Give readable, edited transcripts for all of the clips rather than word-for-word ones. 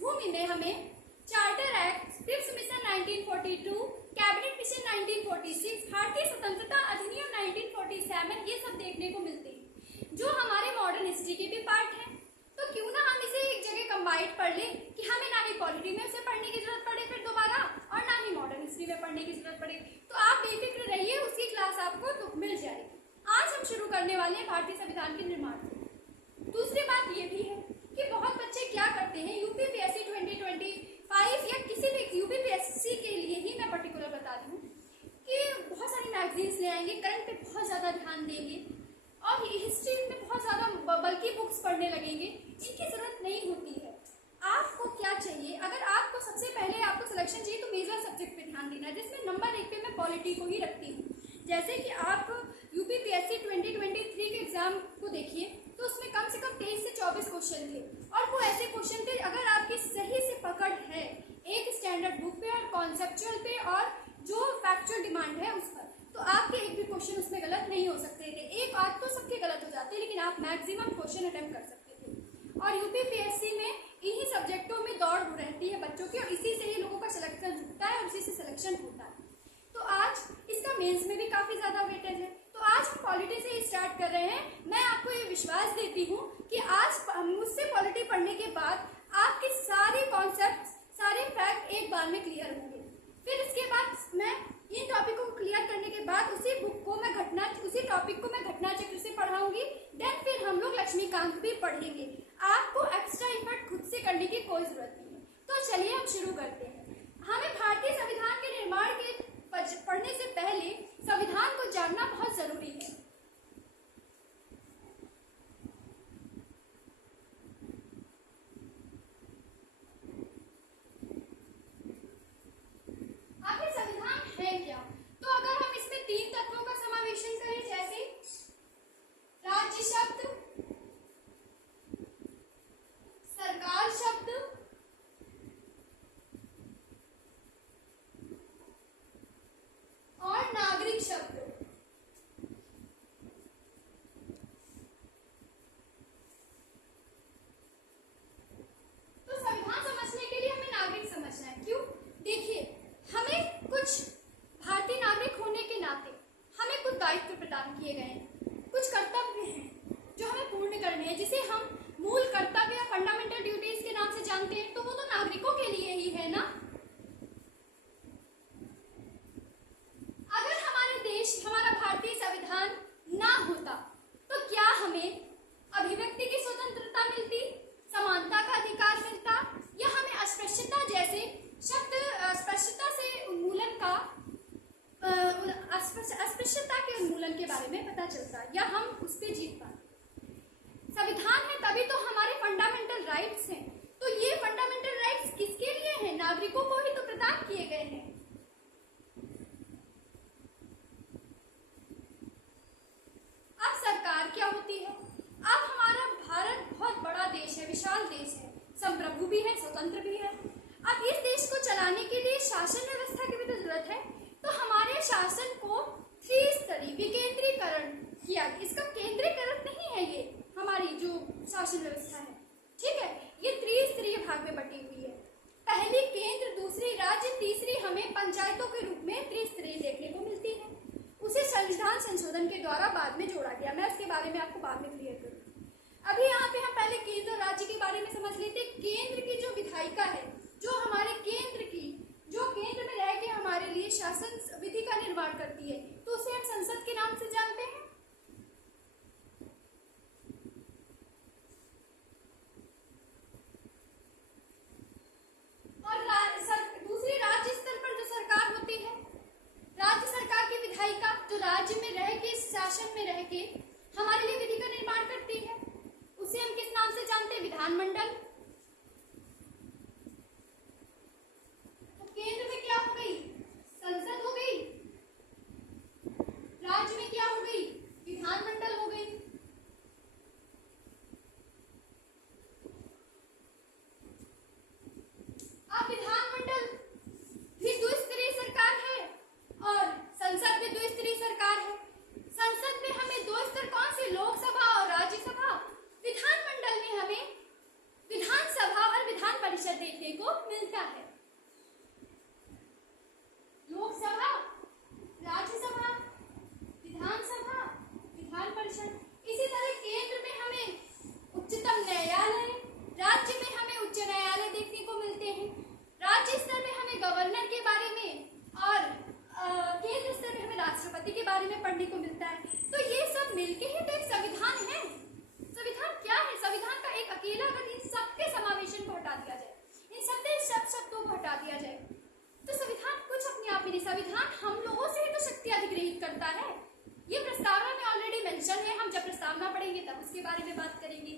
भूमि में हमें charter act, Cripps mission 1942, cabinet mission 1946, भारतीय स्वतंत्रता अधिनियम 1947 ये सब देखने को मिलते हैं, जो हमारे मॉडर्न हिस्ट्री के भी पार्ट हैं। तो क्यों ना हम इसे एक जगह कंबाइंड पढ़ लें कि हमें ना ही पॉलिटी में उसे पढ़ने की जरूरत पड़े फिर दोबारा, और ना ही मॉडर्न हिस्ट्री में पढ़ने की जरूरत पड़े। तो आप बेफिक्र रहिए, उसकी क्लास आपको तो मिल जाएगी। आज हम शुरू करने वाले हैं भारतीय संविधान के निर्माण से। दूसरी बात ये भी है कि बहुत बच्चे क्या करते हैं, यूपीपीएससी 2025 या किसी भी यूपीपीएससी के लिए ही मैं पर्टिकुलर बता रही हूँ कि बहुत सारी मैगजीन्स ले आएंगे, करंट पे बहुत ज्यादा ध्यान देंगे और हिस्ट्री में बहुत ज्यादा बल्कि बुक्स पढ़ने लगेंगे। इनकी जरूरत नहीं होती है। आपको क्या चाहिए, अगर आपको सबसे पहले आपको सिलेक्शन चाहिए तो मेजर सब्जेक्ट पे ध्यान देना है, जिसमें नंबर 1 पे मैं पॉलिटी को ही रखती हूँ। जैसे कि आप यूपीपीएससी 2023 के एग्जाम को देखिए तो उसमें कम से कम 23 से 24 क्वेश्चन थे, और वो ऐसे क्वेश्चन थे अगर आपकी सही से पकड़ है एक स्टैंडर्ड बुक पे और कॉन्सेप्चुअल पे और जो फैक्चुअल डिमांड है उस पर, तो आपके एक भी क्वेश्चन उसमें गलत नहीं हो सकते थे। एक आध तो सबके गलत हो जाते, लेकिन आप मैक्सिमम क्वेश्चन अटेम्प्ट कर सकते थे। और यूपीपीएससी में इन्हीं सब्जेक्टों में दौड़ रहती है बच्चों की, और इसी से ही लोगों का सिलेक्शन होता है और इसी से सिलेक्शन होता है। तो आज इसका मेंस में भी काफी ज्यादा वेटेज है। तो आज हम पॉलिटी से ही स्टार्ट कर रहे हैं। मैं आपको ये विश्वास देती हूँ कि आज मुझसे पॉलिटी पढ़ने के बाद आपके सारे कॉन्सेप्ट, सारे फैक्ट एक बार में क्लियर होंगे। फिर इसके बाद मैं इन टॉपिक को क्लियर करने के बाद उसी टॉपिक को मैं घटना चक्र से पढ़ाऊंगी। देन फिर हम लोग लक्ष्मीकांत भी पढ़ेंगे। आपको एक्स्ट्रा एफर्ट खुद से करने की कोई जरूरत नहीं है। तो चलिए हम शुरू करते हैं। हमें भारतीय संविधान के निर्माण के पढ़ने से पहले संविधान को जानना बहुत जरूरी है। आखिर संविधान है क्या? तो अगर हम इसमें 3 तत्वों का समावेशन करें, जैसे राज्य शब्द, सरकार शब्द और नागरिक शब्द, तो संविधान समझने के लिए हमें नागरिक समझना है। क्यों? देखिए, हमें कुछ भारतीय नागरिक होने के नाते हमें कुछ दायित्व प्रदान किए गए हैं, कुछ कर्तव्य हैं जो हमें पूर्ण करने हैं, जिसे हम मूल कर्तव्य या फंडामेंटल ड्यूटीज के नाम से जानते हैं। तो वो तो नागरिकों के लिए ही है ना। अगर हमारे देश, हमारा भारतीय संविधान ना होता तो क्या हमें अभिव्यक्ति की स्वतंत्रता मिलती, समानता का अधिकार मिलता, या हमें अस्पृश्यता जैसे शब्द, अस्पृश्यता से उन्मूलन का, अस्पृश्यता के उन्मूलन के बारे में पता चलता, या हम उस पर जीत पाते। संविधान है तभी तो हमारे फंडामेंटल राइट्स हैं। तो ये फंडामेंटल राइट्स किसके लिए हैं? नागरिकों को ही तो प्रदान किए गए हैं। अब सरकार क्या होती है? अब हमारा भारत बहुत बड़ा देश है, विशाल देश है, संप्रभु भी है, स्वतंत्र भी है। अब इस देश को चलाने के लिए शासन व्यवस्था की भी तो जरूरत है। तो हमारे शासन को 3 स्तरीय विकेंद्रीकरण किया। इसका केंद्रीकरण नहीं है, ये हमारी जो शासन व्यवस्था है, ठीक है, ये 3 स्तरीय भाग में बटी हुई है। पहली केंद्र, दूसरी राज्य, तीसरी हमें पंचायतों के रूप में त्रिस्तरीय देखने को मिलती है। उसे संविधान संशोधन के द्वारा बाद में जोड़ा गया। मैं उसके बारे में आपको बाद में क्लियर करूंगी। अभी यहाँ पे हम पहले केंद्र और राज्य के बारे में समझ लेते। केंद्र की जो विधायिका है, जो हमारे केंद्र में रह के हमारे लिए शासन विधि का निर्माण करती है, तो उसे हम संसद के नाम से जानते हैं। और दूसरी राज्य स्तर पर जो सरकार होती है, राज्य सरकार की विधायिका, जो राज्य में रह के, शासन में रह के हमारे लिए विधि का निर्माण करती है, उसे हम किस नाम से जानते हैं? विधानमंडल। तो केंद्र में क्या हो गई? संसद हो गई। राज्य में क्या हो गई? विधानमंडल हो गई। अब विधानमंडल भी 2 स्तरीय सरकार है और संसद में 2 स्तरीय सरकार है। संसद में हमें 2 स्तर कौन से? लोकसभा और राज्यसभा। विधानमंडल में हमें विधानसभा और विधान संविधान हम लोगों से ही तो शक्ति अधिग्रहित करता है। ये प्रस्तावना में ऑलरेडी मेंशन है, हम जब प्रस्तावना पढ़ेंगे तब उसके बारे में बात करेंगे।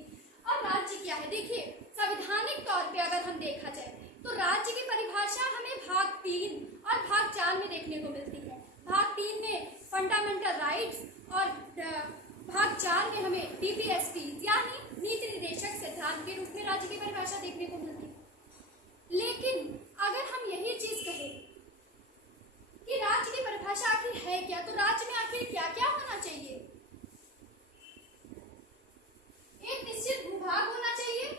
और राज्य क्या है, देखिए संवैधानिक तौर पे अगर हम देखा जाए तो राज्य की परिभाषा हमें भाग 3 और भाग 4 में देखने को मिलती है। भाग 3 में फंडामेंटल राइट्स और भाग 4 में हमें डीपीएसपी यानी नीति निर्देशक सिद्धांत के रूप में राज्य की परिभाषा देखने को मिलती है। लेकिन अगर हम यही चीज कहें कि राज्य की परिभाषा आखिर है क्या, तो राज्य में आखिर क्या क्या होना चाहिए? एक निश्चित भूभाग होना चाहिए,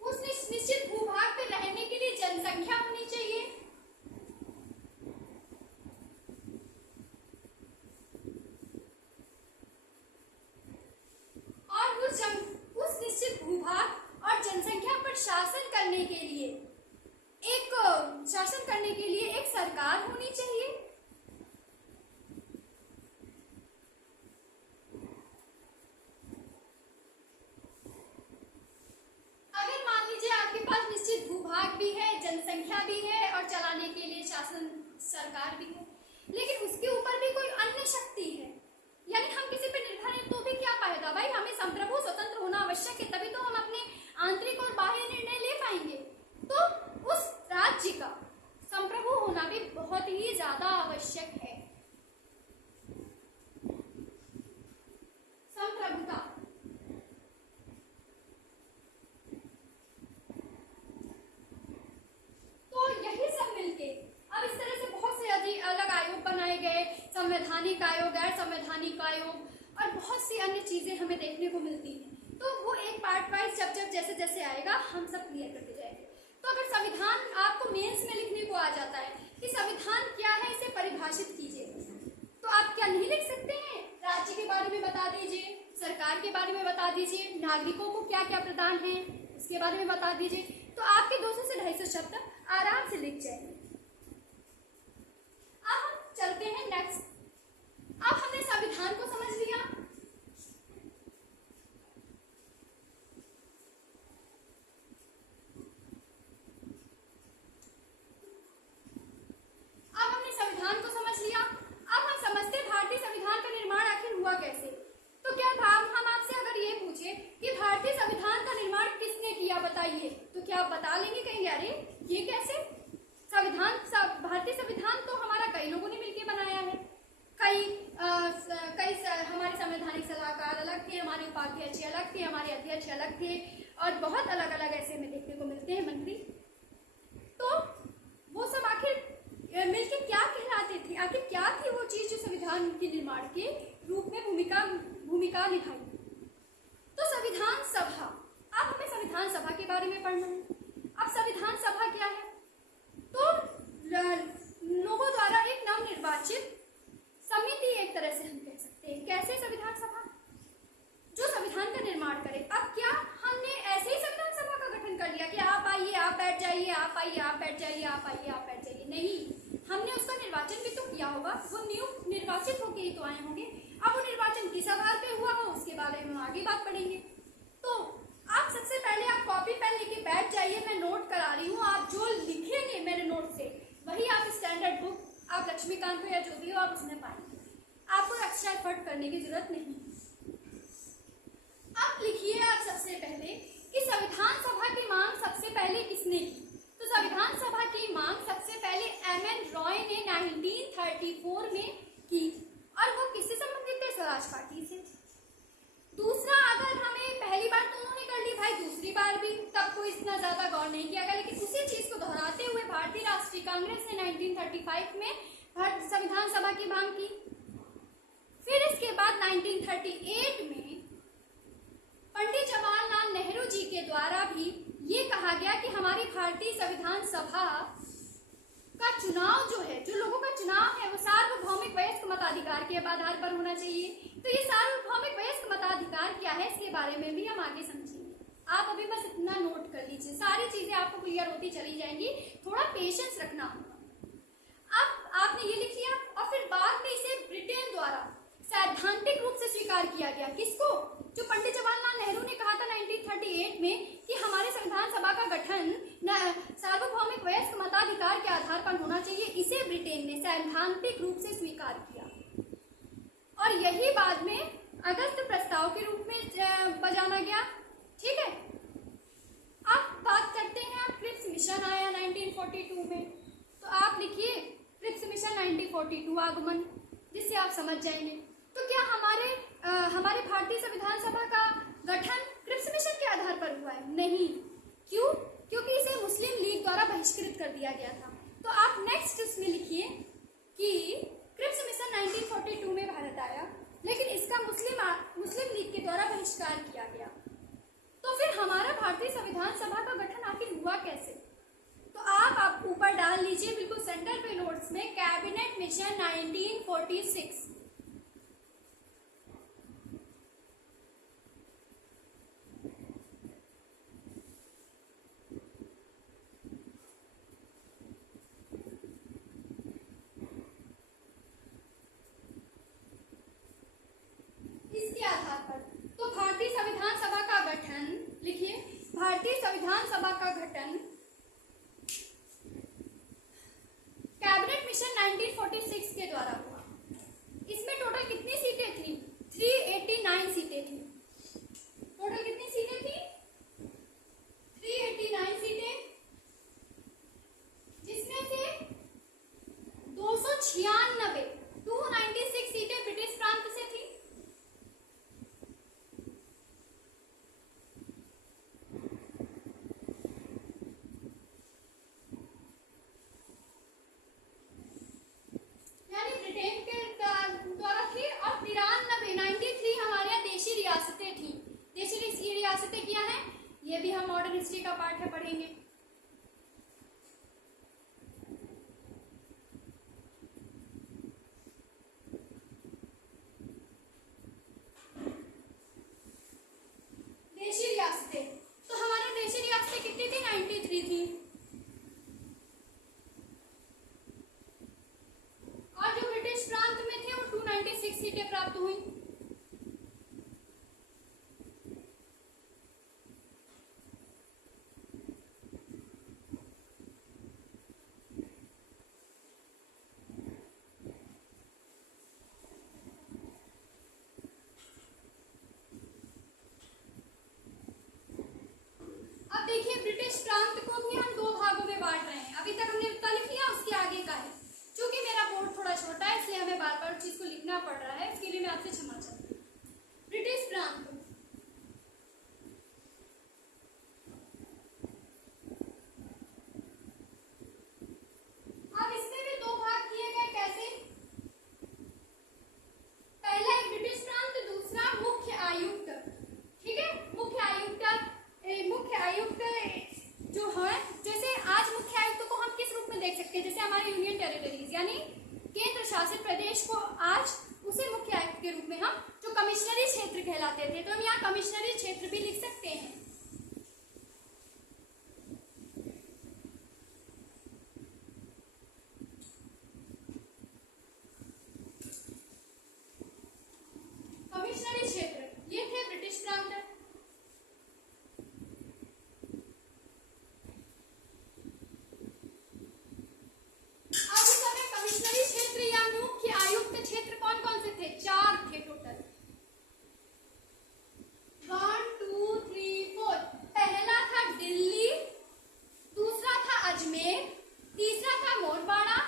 उस निश्चित भूभाग पे रहने के लिए जनसंख्या होनी चाहिए, और उस निश्चित भूभाग और जनसंख्या पर शासन करने के लिए एक सरकार होनी चाहिए। अगर मान लीजिए आपके पास निश्चित भूभाग भी है, जनसंख्या भी है और चलाने के लिए शासन सरकार भी है, लेकिन उसके ऊपर भी कोई अन्य शक्ति है, यानी हम किसी पे निर्भर हैं, तो भी क्या फायदा भाई? हमें संप्रभु स्वतंत्र होना आवश्यक है, तभी तो हम अपने आंतरिक और बाह्य निर्णय ले पाएंगे। तो उस राज्य का संप्रभु होना भी बहुत ही ज्यादा आवश्यक है। संप्रभुता तो यही सब मिलके अब इस तरह से बहुत से अलग आयोग बनाए गए, संवैधानिक आयोग, गैर संवैधानिक आयोग और बहुत सी अन्य चीजें हमें देखने को मिलती हैं। तो वो एक पार्ट वाइज जब जैसे जैसे आएगा हम सब क्लियर करते जाएंगे। तो अगर संविधान आपको मेंस में लिखने को आ जाता है कि संविधान क्या है, इसे परिभाषित कीजिए, तो आप क्या नहीं लिख सकते हैं? राज्य के बारे में बता दीजिए, सरकार के बारे में बता दीजिए, नागरिकों को क्या क्या प्रदान है उसके बारे में बता दीजिए, तो आपके 200 से 250 शब्द आराम से लिख जाएंगे। अब हम चलते हैं नेक्स्ट। अब हमने संविधान को समझ लिया, अब हम समझते हैं भारतीय संविधान का निर्माण आखिर हुआ कैसे। तो क्या हम आपसे अगर ये पूछे कि भारतीय संविधान का निर्माण किसने किया बताइए, तो क्या आप बता लेंगे? कहेंगे अरे ये कैसे? भारतीय संविधान तो हमारा कई लोगों ने मिलकर बनाया है, कई हमारे संवैधानिक सलाहकार अलग थे, हमारे उपाध्यक्ष अलग थे, हमारे अध्यक्ष अलग थे और बहुत अलग अलग ऐसे हमें देखने को मिलते हैं मंत्री। तो वो सब आखिर मिलके क्या कहलाते थे? आखिर क्या थी वो चीज जो संविधान के निर्माण के रूप में भूमिका निभाई? तो संविधान सभा, अब हमें संविधान सभा के बारे में पढ़ना है। अब संविधान सभा क्या है? तो लोगों द्वारा एक नवनिर्वाचित समिति, एक तरह से हम कह सकते हैं। कैसे संविधान सभा? जो संविधान का निर्माण करे। अब क्या हमने ऐसे ही संविधान सभा का गठन कर लिया कि आप आइए आप बैठ जाइए, आप आइए आप बैठ जाइए, आप आइए आप बैठ जाइए? नहीं, हमने उसका निर्वाचन भी तो किया होगा, वो नियुक्त निर्वाचित होकर ही तो आए होंगे। अब वो निर्वाचन किस आधार पे हुआ हो उसके बारे में आगे बात पढ़ेंगे। तो आप सबसे पहले आप कॉपी पेन लेके बैठ जाइए, मैं नोट करा रही हूँ, आप जो लिखेंगे मेरे नोट से वही आप स्टैंडर्ड बुक, आप लक्ष्मीकांत हो या जो भी हो, आप उसमें पाएंगे। आपको एक्स्ट्रा एफर्ट करने की जरूरत नहीं। अब लिखिए आप सबसे पहले कि संविधान सभा की मांग सबसे पहले किसने की? तो संविधान सभा की मांग सबसे पहले एम.एन. रॉय ने 1934 में की, और वो किससे संबंधित थे? स्वराज पार्टी से। दूसरा, अगर हमें पहली बार तो उन्होंने कर ली भाई, दूसरी बार भी तब कोई इतना ज्यादा गौर नहीं किया गया, लेकिन उसी चीज को दोहराते हुए भारतीय राष्ट्रीय कांग्रेस ने 1935 में संविधान सभा की मांग की। फिर इसके बाद 1938 में पंडित जवाहरलाल नेहरू जी के द्वारा भी ये कहा गया कि हमारी भारतीय संविधान सभा का चुनाव जो है, जो लोगों का चुनाव है, वो सार्वभौमिक वयस्क मताधिकार के आधार पर होना चाहिए। तो ये सार्वभौमिक वयस्क मताधिकार क्या है, इसके बारे में भी हम आगे समझेंगे। आप अभी बस इतना नोट कर लीजिए, सारी चीजें आपको क्लियर होती चली जाएंगी, थोड़ा पेशेंस रखना होगा। अब आपने ये लिख लिया और फिर बाद में इसे ब्रिटेन द्वारा सैद्धांतिक रूप से स्वीकार किया गया। किसको? जो पंडित जवाहरलाल नेहरू ने कहा था 1938 में कि हमारे संविधान सभा का गठन सार्वभौमिक वयस्क मताधिकार के आधार पर होना चाहिए, इसे ब्रिटेन ने सैद्धांतिक रूप से स्वीकार किया और यही बाद में अगस्त प्रस्ताव के रूप में बजाना गया। ठीक है, अब बात करते हैं, अब क्रिप्स मिशन आया 1942 में, तो आप लिखिए क्रिप्स मिशन 1942 आगमन, जिससे आप समझ जाएंगे। तो क्या हमारे भारतीय संविधान सभा का गठन क्रिप्स मिशन के आधार पर हुआ है? नहीं। क्यों? क्योंकि इसे मुस्लिम लीग द्वारा बहिष्कृत कर दिया गया था। तो आप नेक्स्ट उसमें लिखिए कि क्रिप्स मिशन 1942 में भारत आया, लेकिन इसका मुस्लिम लीग के द्वारा बहिष्कार किया गया। तो फिर हमारा भारतीय संविधान सभा का गठन आखिर हुआ कैसे? तो आप ऊपर डाल लीजिए बिल्कुल सेंटर पे नोट्स में, कैबिनेट मिशन 1946। इसके आधार पर तो भारतीय संविधान सभा का गठन लिखिए, भारतीय संविधान सभा का गठन कैबिनेट मिशन 1946 के द्वारा हुआ। इसमें टोटल कितनी सीटें थी? 389 सीटें थी। टोटल कितनी सीटें थी? 389 सीटें, जिसमें से 296 सीटें ब्रिटिश प्रांत से थी। ये भी हम मॉडर्न हिस्ट्री का पार्ट है, पढ़ेंगे। देशी रियासतें, तो हमारे देशी रियासतें कितनी थी? 93 थी। और जो ब्रिटिश प्रांत में थे वो 296 सीटें प्राप्त हुई। देखिए ब्रिटिश प्रांत को भी हम दो भागों में बांट रहे हैं। अभी तक हमने उतना लिख लिया, उसके आगे का है। क्योंकि मेरा बोर्ड थोड़ा छोटा है इसलिए हमें बार बार चीज को लिखना पड़ रहा है, इसके लिए मैं आपसे क्षमा चाहती हूँ। ब्रिटिश प्रांत अब इसमें भी दो भाग किए गए। कैसे? पहला एक ब्रिटिश प्रांत, दूसरा मुख्य आयुक्त। ठीक है, मुख्य आयुक्त जो है, जैसे आज मुख्य आयुक्त को हम किस रूप में देख सकते हैं? जैसे हमारे यूनियन टेरिटरीज यानी केंद्र शासित प्रदेश को आज उसे मुख्य आयुक्त के रूप में हम, जो कमिश्नरी क्षेत्र कहलाते थे, तो हम यहाँ कमिश्नरी क्षेत्र भी लिख सकते हैं। कमिश्नरी क्षेत्र ये थे ब्रिटिश प्रांत। चार थे टोटल, 1 2 3 4। पहला था दिल्ली, दूसरा था अजमेर, तीसरा था मोरवाड़ा,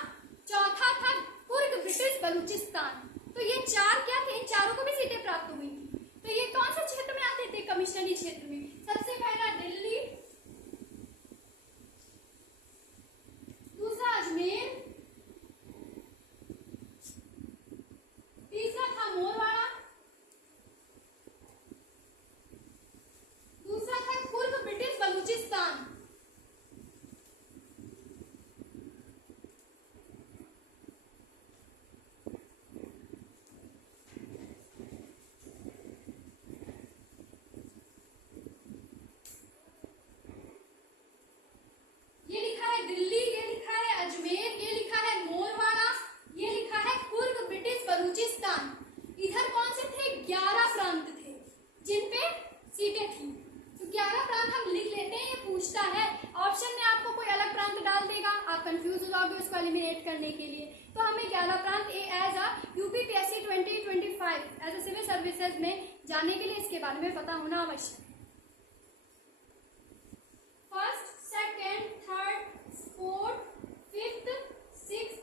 चौथा था कुर्ग ब्रिटिश बलूचिस्तान। तो ये चार क्या थे? इन चारों को भी सीटें प्राप्त हुई। तो ये कौन से क्षेत्र में आते थे? कमिश्नरी क्षेत्र में। सबसे पहला दिल्ली, दूसरा अजमेर, तीसरा था मोरवाड़ा, दूसरा था कुर्ग ब्रिटिश बलूचिस्तान। जाओगे उसको एलिमिनेट करने के लिए। तो हमें 11 प्रांत as a UPPSC 2025 as a civil services में जाने के लिए इसके बारे में पता होना आवश्यक है। First, second, third, fourth, fifth, sixth,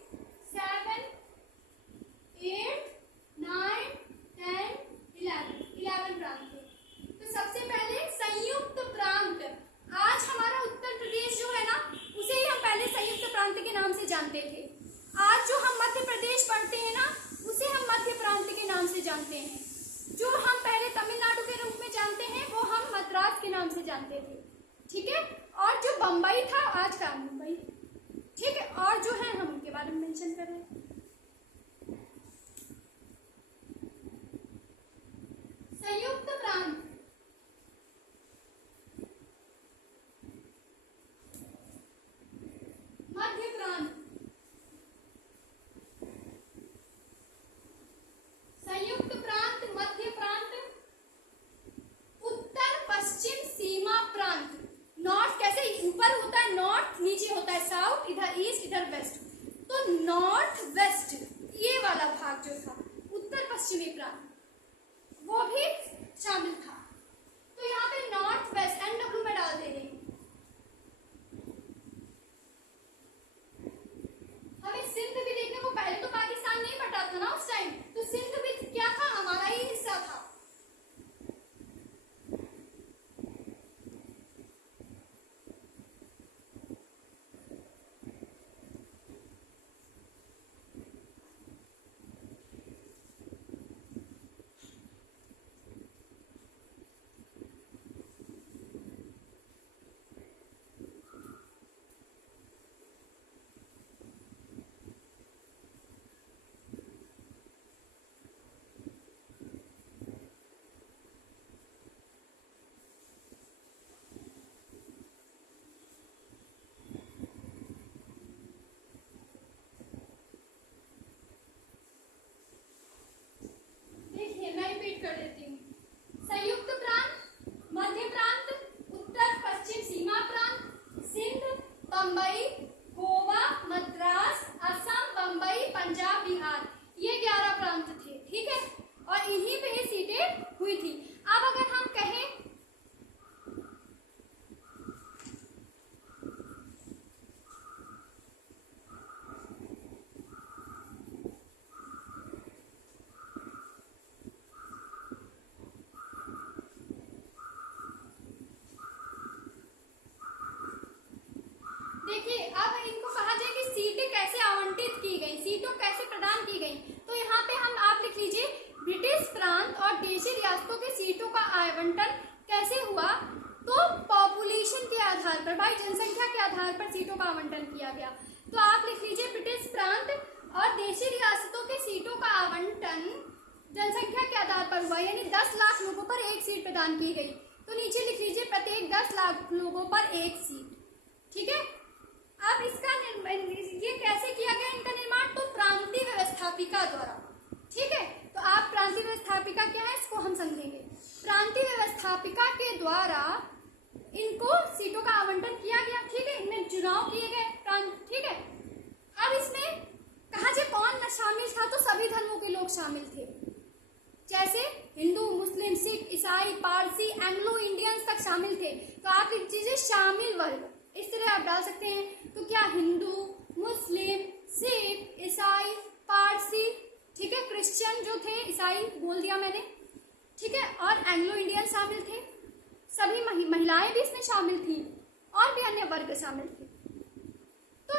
7, 8, 9, 10, 11 प्रांत थे। तो सबसे पहले संयुक्त प्रांत। आज हमारा उत्तर प्रदेश जो है ना, उसे ही हम पहले संयुक्त प्रांत के नाम से जानते थे। आज जो हम मध्य प्रदेश पढ़ते हैं ना, उसे हम मध्य प्रांत के नाम से जानते हैं। जो हम पहले तमिलनाडु के रूप में जानते हैं वो हम मद्रास के नाम से जानते थे, ठीक है। और जो बम्बई था आज का मुंबई, ठीक है। और जो है हम उनके बारे में मेंशन कर रहे हैं। संयुक्त प्रांत, मध्य प्रांत, संयुक्त प्रांत, मध्य प्रांत, उत्तर पश्चिम सीमा प्रांत। नॉर्थ कैसे ऊपर होता है नॉर्थ, नीचे होता है साउथ, इधर ईस्ट इधर वेस्ट। तो नॉर्थ वेस्ट ये वाला भाग जो था उत्तर पश्चिमी प्रांत वो भी शामिल था। तो यहाँ पे नॉर्थ वेस्ट NW में डाल दे रही हूँ। हमें सिंध भी देखने को, पहले तो पाकिस्तान नहीं बटा था ना उस टाइम, तो सिंध भी क्या था, हमारा ही हिस्सा था। मैं रिपीट कर देती हूँ। संयुक्त प्रांत, मध्य प्रांत, उत्तर पश्चिम सीमा प्रांत, सिंध, बम्बई, गोवा, मद्रास, असम, बम्बई, पंजाब, बिहार, ये 11 प्रांत थे, ठीक है। और इन्हीं पे ये सीटें हुई थी। अब अगर हम कहें देखिए, अब इनको कहा जाए कि सीटें कैसे आवंटित की गई, सीटों कैसे प्रदान की गई। तो यहाँ पे हम आप लिख लीजिए ब्रिटिश प्रांत और देशी रियासतों के सीटों का आवंटन कैसे हुआ। तो पॉपुलेशन के आधार पर, भाई जनसंख्या के आधार पर सीटों का आवंटन किया गया। तो आप लिख लीजिए ब्रिटिश प्रांत और देशी रियासतों के सीटों का आवंटन जनसंख्या के आधार पर हुआ, यानी 10 लाख लोगों पर एक सीट प्रदान की गई। तो नीचे लिख लीजिए प्रत्येक 10 लाख लोगों पर एक सीट, ठीक है। अब इसका ये कैसे किया गया इनका निर्माण, तो प्रांतीय व्यवस्थापिका द्वारा, ठीक है। तो आप प्रांतीय व्यवस्थापिका क्या है इसको हम समझेंगे। प्रांतीय व्यवस्थापिका के द्वारा इनको सीटों का आवंटन किया गया, ठीक है। इनमें चुनाव किए गए प्रांत, ठीक है। अब इसमें कहा जाए कौन शामिल था, तो सभी धर्मों के लोग शामिल थे, जैसे हिंदू, मुस्लिम, सिख, ईसाई, पारसी, एंग्लो इंडियंस तक शामिल थे। तो आप एक चीजें शामिल वर्ग इस तरह आप डाल सकते हैं। तो क्या हिंदू, मुस्लिम, सिख, ईसाई, पारसी, ठीक है, क्रिश्चियन जो थे, ईसाई बोल दिया मैंने, ठीक है, और एंग्लो इंडियन शामिल थे। सभी महिलाएं भी इसमें शामिल थी और भी अन्य वर्ग शामिल थे। तो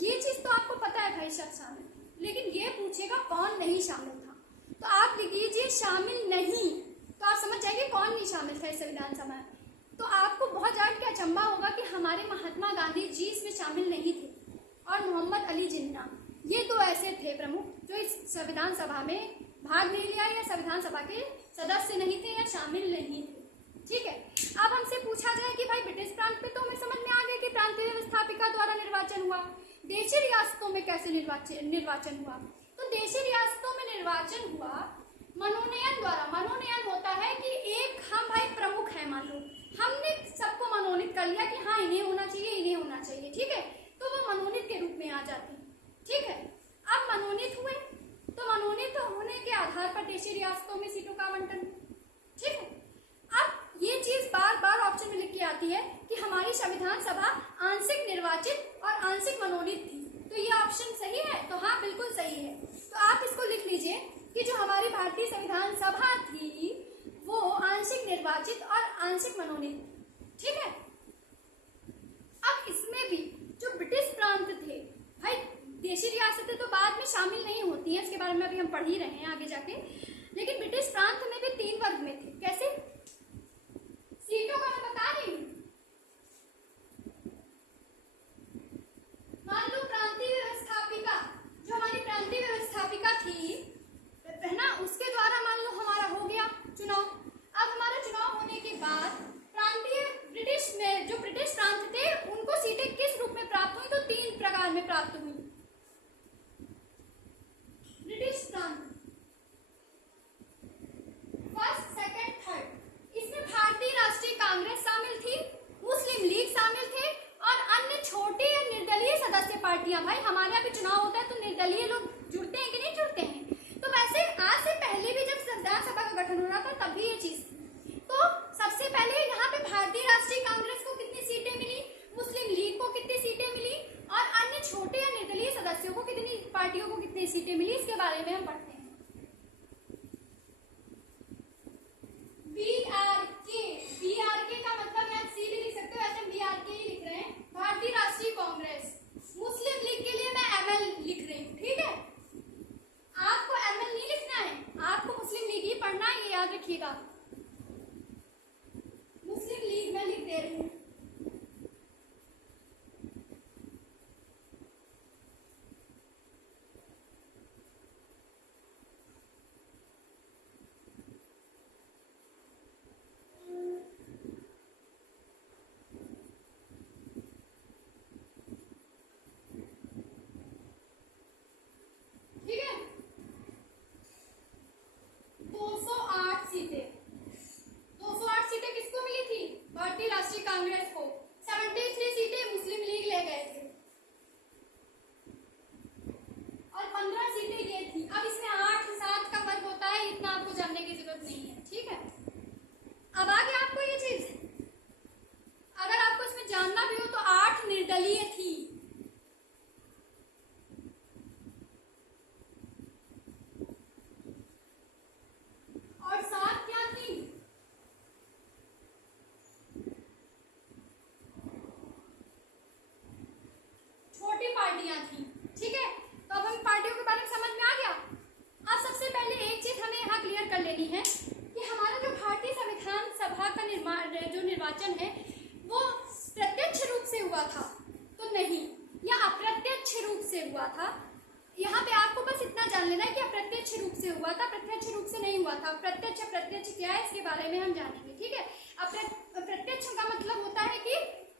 ये चीज तो आपको पता है भाई सब शामिल, लेकिन ये पूछेगा कौन नहीं शामिल था। तो आप लिख लीजिए शामिल नहीं, तो आप समझ जाएंगे कौन नहीं शामिल था इस संविधान सभा में। तो आपको बहुत ज्यादा क्या अचंभा होगा कि हमारे महात्मा गांधी जी इसमें शामिल नहीं थे और मोहम्मद अली जिन्ना, ये तो ऐसे थे प्रमुख जो इस संविधान सभा में भाग नहीं लिया या संविधान सभा के सदस्य नहीं थे या शामिल नहीं थे, ठीक है। अब हमसे पूछा जाए कि भाई ब्रिटिश प्रांत पे तो हमें समझ में आ गया कि प्रांतीय व्यवस्थापिका द्वारा निर्वाचन हुआ। देशी रियासतों में कैसे निर्वाचन हुआ, तो देशी रियासतों में निर्वाचन हुआ मनोनयन द्वारा। मनोनयन होता है कि एक हम भाई प्रमुख है, मान लो हमने सबको मनोनीत कर लिया कि हाँ इन्हें होना चाहिए, इन्हें होना चाहिए, ठीक है। तो वो मनोनीत के रूप में आ जाती हैं। ठीक है, अब मनोनीत हुए तो मनोनीत होने के आधार पर देशी रियासतों में सीटों का आवंटन। ठीक है, अब ये चीज बार बार ऑप्शन में लिख के आती है कि हमारी संविधान सभा आंशिक निर्वाचित और आंशिक मनोनीत थी, तो ये ऑप्शन सही है? तो हाँ, बिल्कुल सही है। तो आप इसको लिख लीजिए कि जो हमारी भारतीय संविधान सभा थी वो आंशिक निर्वाचित और आंशिक मनोनीत। ठीक है, अब इसमें भी जो ब्रिटिश प्रांत थे, भाई देशी रियासतें तो बाद में शामिल नहीं होती हैं, इसके बारे में अभी हम पढ़ ही रहे हैं आगे जाके, लेकिन ब्रिटिश प्रांत में भी 3 वर्ग में थे। कैसे? सीटों का मैं बता रही हूँ। मान लो प्रांतीय व्यवस्थापिका, जो हमारी प्रांतीय व्यवस्थापिका थी है ना, उसके द्वारा मान लो हमारा हो गया चुनाव। अब हमारा चुनाव होने के बाद प्रांतीय ब्रिटिश में जो ब्रिटिश प्रांत थे उनको सीटें किस रूप में प्राप्त हुई? तो 3 प्रकार में प्राप्त हुई। ब्रिटिश प्रांत फर्स्ट, सेकंड, थर्ड। इसमें भारतीय राष्ट्रीय कांग्रेस शामिल थी, मुस्लिम लीग शामिल थे और अन्य छोटे या निर्दलीय सदस्य पार्टियां। भाई हमारे यहाँ भी चुनाव होता है तो निर्दलीय लोग जुड़ते हैं कि नहीं जुड़ते हैं? तो वैसे आज से पहले भी जब संविधान सभा का गठन हो रहा था तब भी ये चीज थी। तो सबसे पहले यहाँ पे भारतीय राष्ट्रीय कांग्रेस को कितनी सीटें मिली, मुस्लिम लीग को कितनी सीटें मिली और अन्य छोटे या निर्दलीय सदस्यों को कितनी, पार्टियों को कितनी सीटें मिली, इसके बारे में हम पढ़ते हैं। बीआरके का मतलब यहाँ सी भी लिख सकते हो, ऐसे हम बीआरके ही लिख रहे हैं। भारतीय राष्ट्रीय कांग्रेस। मुस्लिम लीग के लिए मैं एमएल लिख रही हूँ। ठीक है, आपको एमएल नहीं लिखना है, आपको मुस्लिम लीग ही पढ़ना है, ये याद रखिएगा। मुस्लिम लीग मैं लिख दे रही हूँ। ठीक है, 208 सीटें। 208 सीटें किसको मिली थी? भारतीय राष्ट्रीय कांग्रेस को। 73 सीटें मुस्लिम लीग ले गए थे और 15 सीटें ये थी। अब इसमें 8-7 का वर्ग होता है, इतना आपको जानने की जरूरत नहीं है। ठीक है, अब आगे आपको ये चीज, अगर आपको इसमें जानना भी हो तो 8 निर्दलीय थी और 7 क्या थी? छोटी पार्टियां थी। ठीक है, तो अब हम पार्टियों के बारे में समझ में आ गया। अब सबसे पहले एक चीज हमें यहाँ क्लियर कर लेनी है कि हमारा जो भारतीय संविधान सभा का जो निर्वाचन है वो प्रत्यक्ष रूप से हुआ था तो नहीं, या अप्रत्यक्ष रूप से हुआ था। यहाँ पे आपको बस इतना जान लेना है कि अप्रत्यक्ष रूप से हुआ था, प्रत्यक्ष रूप से नहीं हुआ था। प्रत्यक्ष क्या है इसके बारे में हम जानेंगे। ठीक है, अप्रत्यक्ष का मतलब होता है कि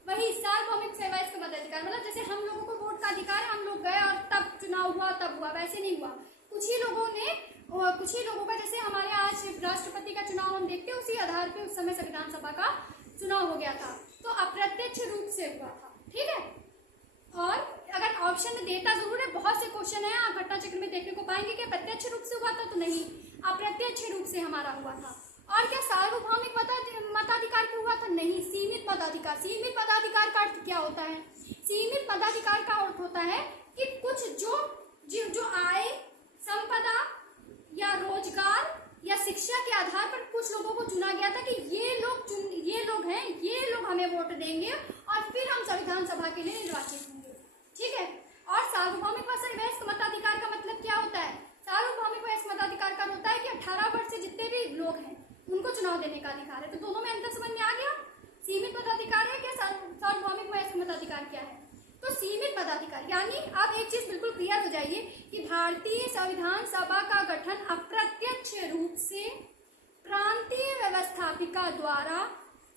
वही सार्वभौमिक सेवा इसका मताधिकार, मतलब जैसे हम लोगों को वोट का अधिकार है, हम लोग गए और तब चुनाव हुआ तब हुआ, वैसे नहीं हुआ। कुछ ही लोगों का जैसे हमारे आज राष्ट्रपति का चुनाव हम देखते हैं, उसी आधार पे उस समय संविधान सभा का चुनाव हो गया था, तो अप्रत्यक्ष रूप से हुआ था। ठीक है, और अगर ऑप्शन में देता जरूर है, बहुत से क्वेश्चन है आप घटना चक्र में देखने को पाएंगे कि प्रत्यक्ष रूप से हुआ था, तो नहीं, अप्रत्यक्ष रूप से हमारा हुआ था। और क्या सार्वभौमिक मताधिकार पे हुआ था? नहीं, सीमित मताधिकार। सीमित मताधिकार का अर्थ क्या होता है? सीमित मताधिकार का अर्थ होता है कि कुछ जो आय, संपदा या रोजगार या शिक्षा के आधार पर कुछ लोगों को चुना गया था कि ये लोग हमें वोट देंगे और फिर हम संविधान सभा के लिए निर्वाचित होंगे। ठीक है, और सार्वभौमिक वयस्क मताधिकार का मतलब क्या होता है? सार्वभौमिक वयस्क मताधिकार का होता है कि 18 वर्ष से जितने भी लोग हैं उनको चुनाव देने का अधिकार है। तो दोनों में अंतर समझ में आ गया? सीमित मताधिकार है क्या, सार्वभौमिक वयस्क मताधिकार क्या है? तो सीमित मताधिकार यानी अब एक चीज बिल्कुल क्लियर हो जाइए कि भारतीय संविधान सभा का गठन अप्रत्यक्ष रूप से प्रांतीय व्यवस्थापिका द्वारा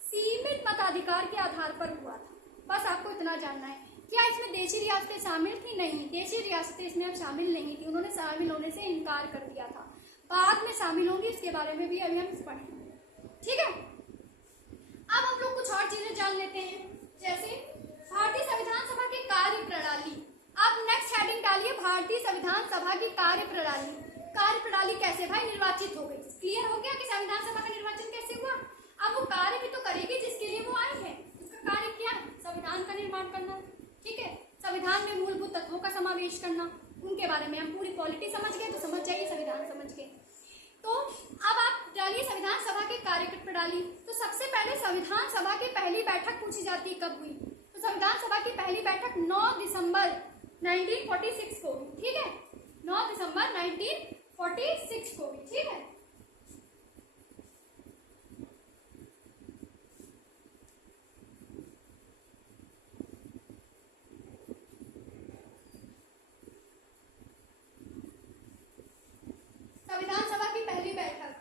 सीमित मताधिकार के आधार पर हुआ था। बस आपको इतना जानना है। क्या इसमें देशी रियासतें शामिल थी? नहीं, देशी रियासतें इसमें अब शामिल नहीं थी, उन्होंने शामिल होने से इनकार कर दिया था। बाद में शामिल होंगी, इसके बारे में भी अभी हम पढ़ेंगे। ठीक है, अब हम लोग कुछ और चीजें जान लेते हैं, जैसे भारतीय संविधान सभा की कार्य प्रणाली। अब नेक्स्ट भारतीय संविधान सभा की कार्यप्रणाली कैसे? भाई निर्वाचित हो गई। क्लियर हो गया कि संविधान सभा का निर्वाचन कैसे हुआ। अब वो कार्य भी तो करेगी जिसके लिए वो आई है। उसका कार्य क्या है? संविधान का निर्माण करना। ठीक है, संविधान में मूलभूत तत्वों का समावेश करना, उनके बारे में हम पूरी पॉलिटी समझ गए तो समझ जाइए संविधान समझ गए। तो अब आप डालिए संविधान सभा की कार्यप्रणाली। तो सबसे पहले संविधान सभा की पहली बैठक पूछी जाती है कब हुई? तो संविधान सभा की पहली बैठक 9 दिसंबर 1946 को हुई। ठीक है, 9 दिसंबर 1946 को हुई। ठीक है, संविधान सभा की पहली बैठक।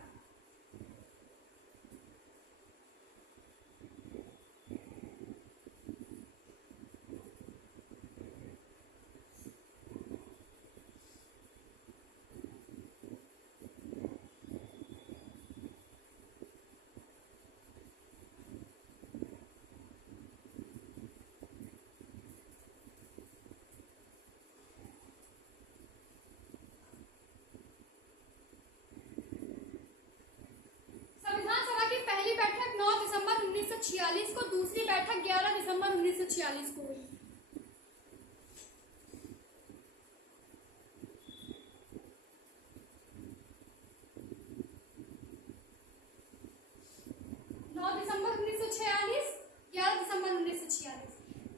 संविधान सभा की पहली बैठक 9 दिसंबर 1946 को, दूसरी बैठक 11 दिसंबर 1946 को हुई।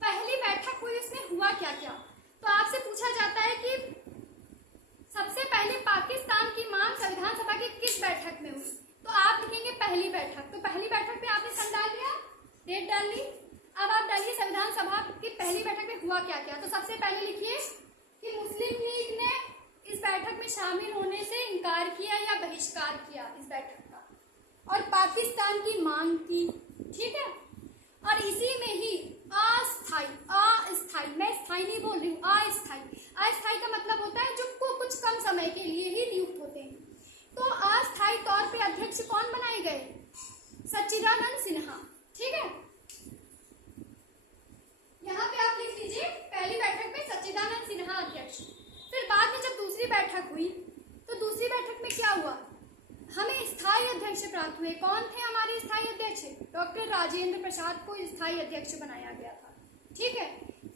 पहली बैठक हुई, उसमें हुआ क्या क्या? तो आपसे पूछा जाता है कि सबसे पहले पाकिस्तान की मांग संविधान सभा की किस बैठक में हुई? तो आप लिखेंगे पहली बैठक। तो पहली बैठक में आपने सन डाल दिया, डेट डाल ली। अब आप डालिए संविधान सभा की पहली बैठक में हुआ क्या क्या। तो सबसे पहले लिखिए कि मुस्लिम लीग ने इस बैठक में शामिल होने से इनकार किया या बहिष्कार किया इस बैठक का, और पाकिस्तान की मांग की। ठीक है, और इसी में ही अस्थाई, मैं स्थाई नहीं बोल रही हूँ, अस्थाई का मतलब होता है जो कुछ कम समय के लिए ही नियुक्त होते हैं। तो अस्थाई तौर पे अध्यक्ष कौन बनाए गए? सच्चिदानंद सिन्हा। ठीक है, यहाँ पे आप लिख लीजिए पहली बैठक में सच्चिदानंद सिन्हा अध्यक्ष। फिर बाद में जब दूसरी बैठक हुई तो दूसरी बैठक में क्या हुआ? हमें स्थायी अध्यक्ष प्राप्त हुए। कौन थे हमारे स्थायी अध्यक्ष? डॉक्टर राजेंद्र प्रसाद को स्थायी अध्यक्ष बनाया गया था। ठीक है,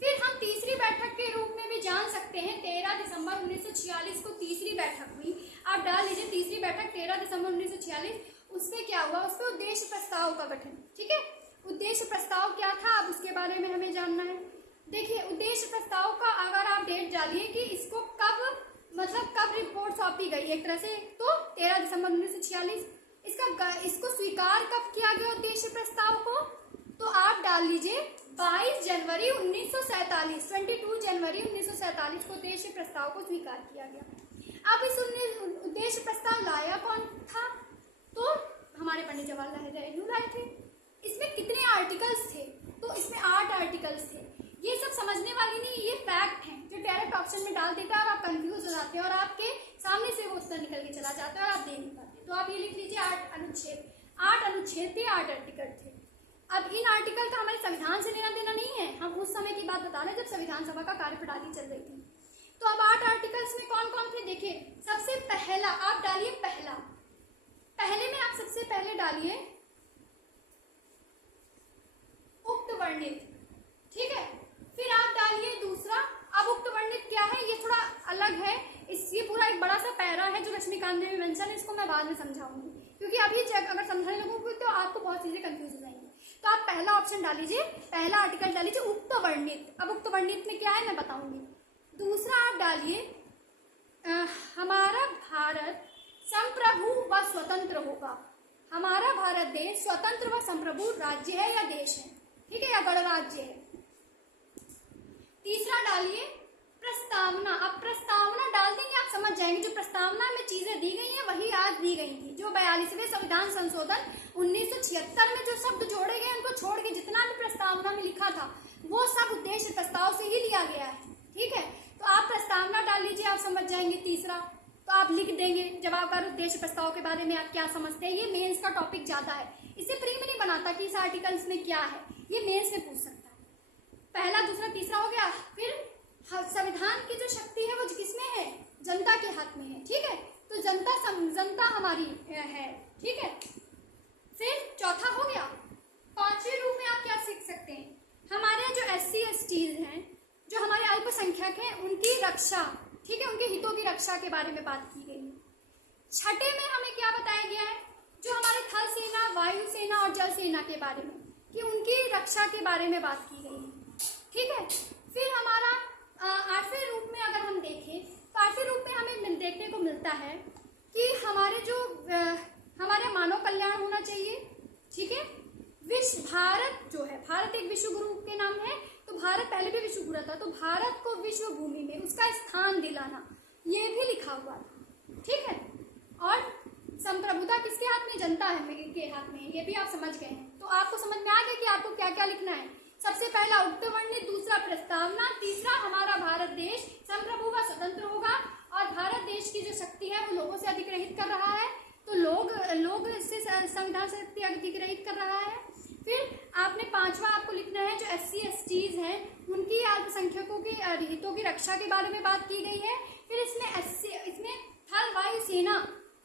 फिर हम तीसरी बैठक के रूप में भी जान सकते हैं 13 दिसंबर 1946 को तीसरी बैठक हुई। आप डाल लीजिए तीसरी बैठक 13 दिसंबर 1946। उसमें क्या हुआ? उसमें उद्देश्य प्रस्ताव का गठन। ठीक है, उद्देश्य प्रस्ताव क्या था, अब उसके बारे में हमें जानना है। देखिए उद्देश्य प्रस्ताव का अगर आप डेट डालिए कि इसको कब रिपोर्ट सौंपी गई एक तरह से, तो 13 दिसंबर 1946। इसको स्वीकार कब किया गया उद्देश्य प्रस्ताव को? तो आप डाल लीजिए 22 जनवरी 1947, 22 जनवरी 1947 को उद्देश्य प्रस्ताव को स्वीकार किया गया। अब इस उद्देश्य प्रस्ताव लाया कौन था? तो हमारे पंडित जवाहरलाल नेहरू लाए थे। इसमें कितने आर्टिकल्स थे? तो इसमें 8 आर्टिकल्स थे। ये सब समझने वाली नहीं, ये फैक्ट हैं जो डायरेक्ट ऑप्शन में डाल देता है और आप कंफ्यूज हो जाते हैं और आपके सामने से वो उत्तर निकल के चला जाता है और आप दे नहीं पाते। तो आप ये लिख लीजिए 8 अनुच्छेद। 8 अनुच्छेद थे, 8 आर्टिकल थे। अब इन आर्टिकल का हमारे संविधान से लेना देना नहीं है, हम उस समय की बात बता रहे हैं जब संविधान सभा का कार्यप्रणाली चल रही थी। तो अब 8 आर्टिकल्स में कौन कौन थे देखिए। सबसे पहला आप डालिए पहले में आप सबसे पहले डालिए उक्त वर्णित। ठीक है, फिर आप डालिए दूसरा। अब उक्त वर्णित क्या है ये थोड़ा अलग है, ये पूरा एक बड़ा सा पैरा है जो लक्ष्मीकांत देवी मेंशन है, इसको मैं बाद में समझाऊंगी क्योंकि अभी अगर समझाने लगूंगी तो आपको बहुत चीजें कंफ्यूज हो जाएंगी। तो आप पहला ऑप्शन डाल लीजिए, पहला आर्टिकल डाल लीजिए उक्त वर्णित। अब उक्त वर्णित में क्या है मैं बताऊंगी। दूसरा आप डालिए हमारा भारत संप्रभु व स्वतंत्र होगा। हमारा भारत देश स्वतंत्र व संप्रभु राज्य है या देश है, ठीक है, या गणराज्य है। तीसरा डालिए प्रस्तावना। अब प्रस्तावना डाल देंगे आप समझ जाएंगे, जो प्रस्तावना में चीजें दी गई हैं वही आज दी गई थी। जो 42वें संविधान संशोधन 1976 में जो शब्द जोड़े गए उनको छोड़ के जितना भी प्रस्तावना में लिखा था वो सब उद्देश्य प्रस्ताव से ही लिया गया है। ठीक है, तो आप प्रस्तावना डाल लीजिए, आप समझ जाएंगे। तीसरा तो आप लिख देंगे जवाबकार उद्देश्य प्रस्ताव के बारे में आप क्या समझते हैं। ये मेंस का टॉपिक ज्यादा है, इसे प्री में नहीं बनाता कि इस आर्टिकल्स में क्या है, ये मेंस में पूछ सकता है। पहला दूसरा तीसरा हो गया। फिर संविधान की जो शक्ति है वो किस जनता हमारी है, ठीक है। फिर चौथा हो गया। पांचवें रूप में आप क्या सीख सकते हैं, हमारे जो SC STs हैं, जो हमारे अल्पसंख्यक हैं, उनकी रक्षा, ठीक है, उनके हितों की रक्षा के बारे में बात की गई है। छठे में हमें क्या बताया गया है, जो हमारे थल सेना, वायु सेना और जल सेना के बारे में, कि उनकी रक्षा के बारे में बात की गई है, ठीक है। फिर हमारा आठवें रूप में अगर हम देखें तो आठवें रूप में हमें देखने को मिलता है कि हमारे जो हमारे मानव कल्याण होना चाहिए, ठीक है। भारत जो है, भारत एक विश्व गुरु के नाम है, तो भारत पहले भी विश्व गुरु था, तो भारत को विश्व भूमि में उसका स्थान दिलाना, ये भी लिखा हुआ था, ठीक है। और संप्रभुता किसके हाथ में, जनता है के हाथ में, ये भी आप समझ गए हैं। तो आपको समझ में आ गया कि आपको क्या क्या लिखना है। सबसे पहला उक्त वर्णित, दूसरा प्रस्तावना, तीसरा हमारा भारत देश संप्रभु व स्वतंत्र होगा, और भारत देश की जो शक्ति है वो लोगों से अधिग्रहित कर रहा है, तो लोग इससे संविधान से अधिग्रहित कर रहा है। फिर आपने पांचवा आपको लिखना है, जो SC STs हैं उनकी अल्पसंख्यकों की हितों की रक्षा के बारे में बात की गई है। फिर इसमें थल वायु सेना,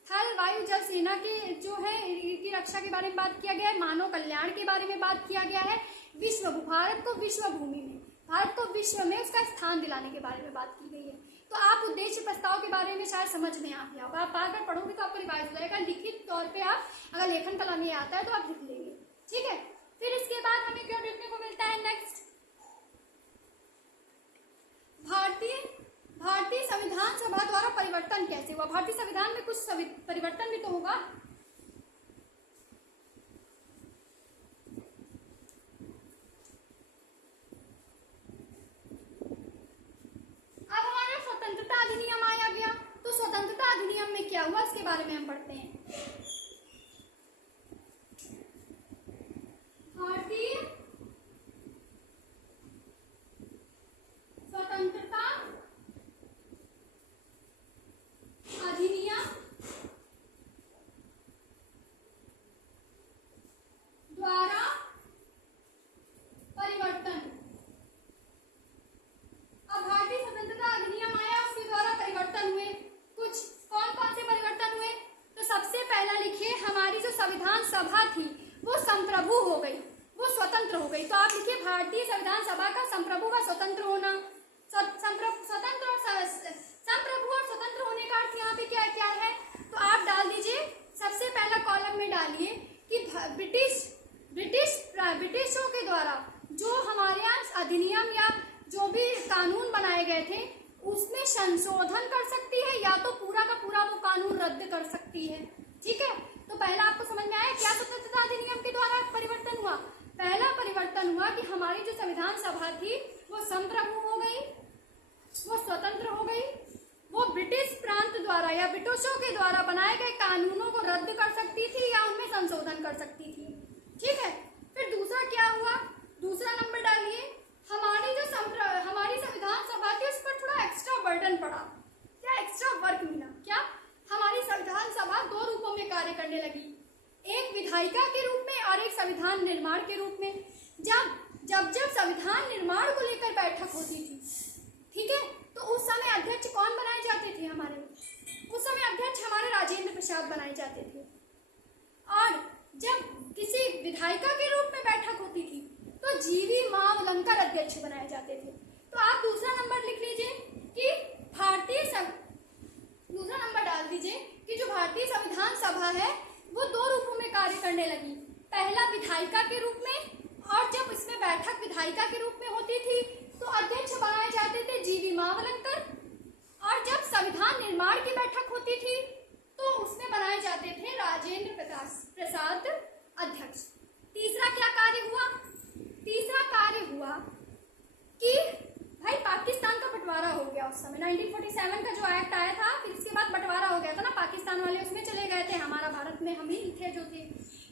थल वायु जल सेना की जो है की रक्षा के बारे में बात किया गया है। मानव कल्याण के बारे में बात किया गया है। भारत को विश्व भूमि में, भारत को विश्व में उसका स्थान दिलाने के बारे में बात की गई है। तो आप उद्देश्य प्रस्ताव के बारे में शायद समझ में आ गया होगा। आप बार बार पढ़ोगे तो आपको रिवाइज हो जाएगा। लिखित तौर पे आप अगर लेखन कला नहीं आता है तो आप लिख लेंगे, ठीक है। फिर इसके बाद हमें क्या देखने को मिलता है, नेक्स्ट भारतीय संविधान सभा द्वारा परिवर्तन कैसे हुआ। भारतीय संविधान में कुछ परिवर्तन भी तो होगा। अब हमारा स्वतंत्रता अधिनियम आया गया, तो स्वतंत्रता अधिनियम में क्या हुआ इसके बारे में हम पढ़ते हैं। भारतीय स्वतंत्रता अधिनियम द्वारा परिवर्तन। अब भारतीय स्वतंत्रता अधिनियम आया, उसके द्वारा परिवर्तन हुए। कुछ कौन कौन से परिवर्तन हुए, तो सबसे पहला लिखिए, हमारी जो संविधान सभा थी वो संप्रभु हो गई, वो स्वतंत्र हो गई। तो आप लिखिए भारतीय संविधान सभा का संप्रभु व स्वतंत्र होना। संप्रभु और स्वतंत्र होने का अर्थ यहाँ पे क्या क्या है, तो आप डाल दीजिए, सबसे पहला कॉलम में डालिए कि ब्रिटिशों के द्वारा जो हमारे यहाँ अधिनियम या जो भी कानून बनाए गए थे उसमें संशोधन कर सकती है, या तो पूरा का पूरा वो कानून रद्द कर सकती है, ठीक है। तो पहला आपको समझ में आया क्या स्वतंत्रता अधिनियम के द्वारा परिवर्तन हुआ। पहला परिवर्तन हुआ कि हमारी जो संविधान सभा थी वो संप्रभु हो गई, वो स्वतंत्र हो गई, वो ब्रिटिश प्रांत द्वारा या ब्रिटिशों के द्वारा बनाए गए कानूनों को रद्द कर सकती थी या उनमें संशोधन कर सकती थी, ठीक है। फिर दूसरा क्या हुआ, दूसरा नंबर डालिए, हमारी संविधान सभा थी उस पर थोड़ा एक्स्ट्रा बर्डन पड़ा, क्या एक्स्ट्रा वर्क मिला, क्या हमारी संविधान सभा दो रूपों में कार्य करने लगी, एक विधायिका के रूप में और एक संविधान निर्माण के रूप में। जब संविधान निर्माण को लेकर बैठक होती थी, ठीक है, तो उस समय अध्यक्ष कौन बनाए जाते थे हमारे, उस समय अध्यक्ष हमारे राजेंद्र प्रसाद बनाए जाते थे। और जब किसी विधायिका के रूप में बैठक होती थी तो जीवी मावलंकर अध्यक्ष बनाए जाते थे। तो आप दूसरा नंबर लिख लीजिए कि दूसरा नंबर डाल दीजिए कि जो भारतीय संविधान सभा है वो दो रूपों में कार्य करने लगी, पहला विधायिका के रूप में, और जब इसमें बैठक विधायिका के रूप में होती थी तो अध्यक्ष बनाए जाते थे जीवी मावलंकर, और जब संविधान निर्माण की बैठक होती थी तो उसमें बनाए जाते थे राजेंद्र प्रसाद अध्यक्ष। तीसरा क्या कार्य हुआ, तीसरा कार्य हुआ कि भाई पाकिस्तान का बंटवारा हो गया। उस समय 1947 का जो एक्ट आया था, फिर इसके बाद बंटवारा हो गया था ना, पाकिस्तान वाले उसमें चले गए थे, हमारा भारत में हम ही थे जो थे,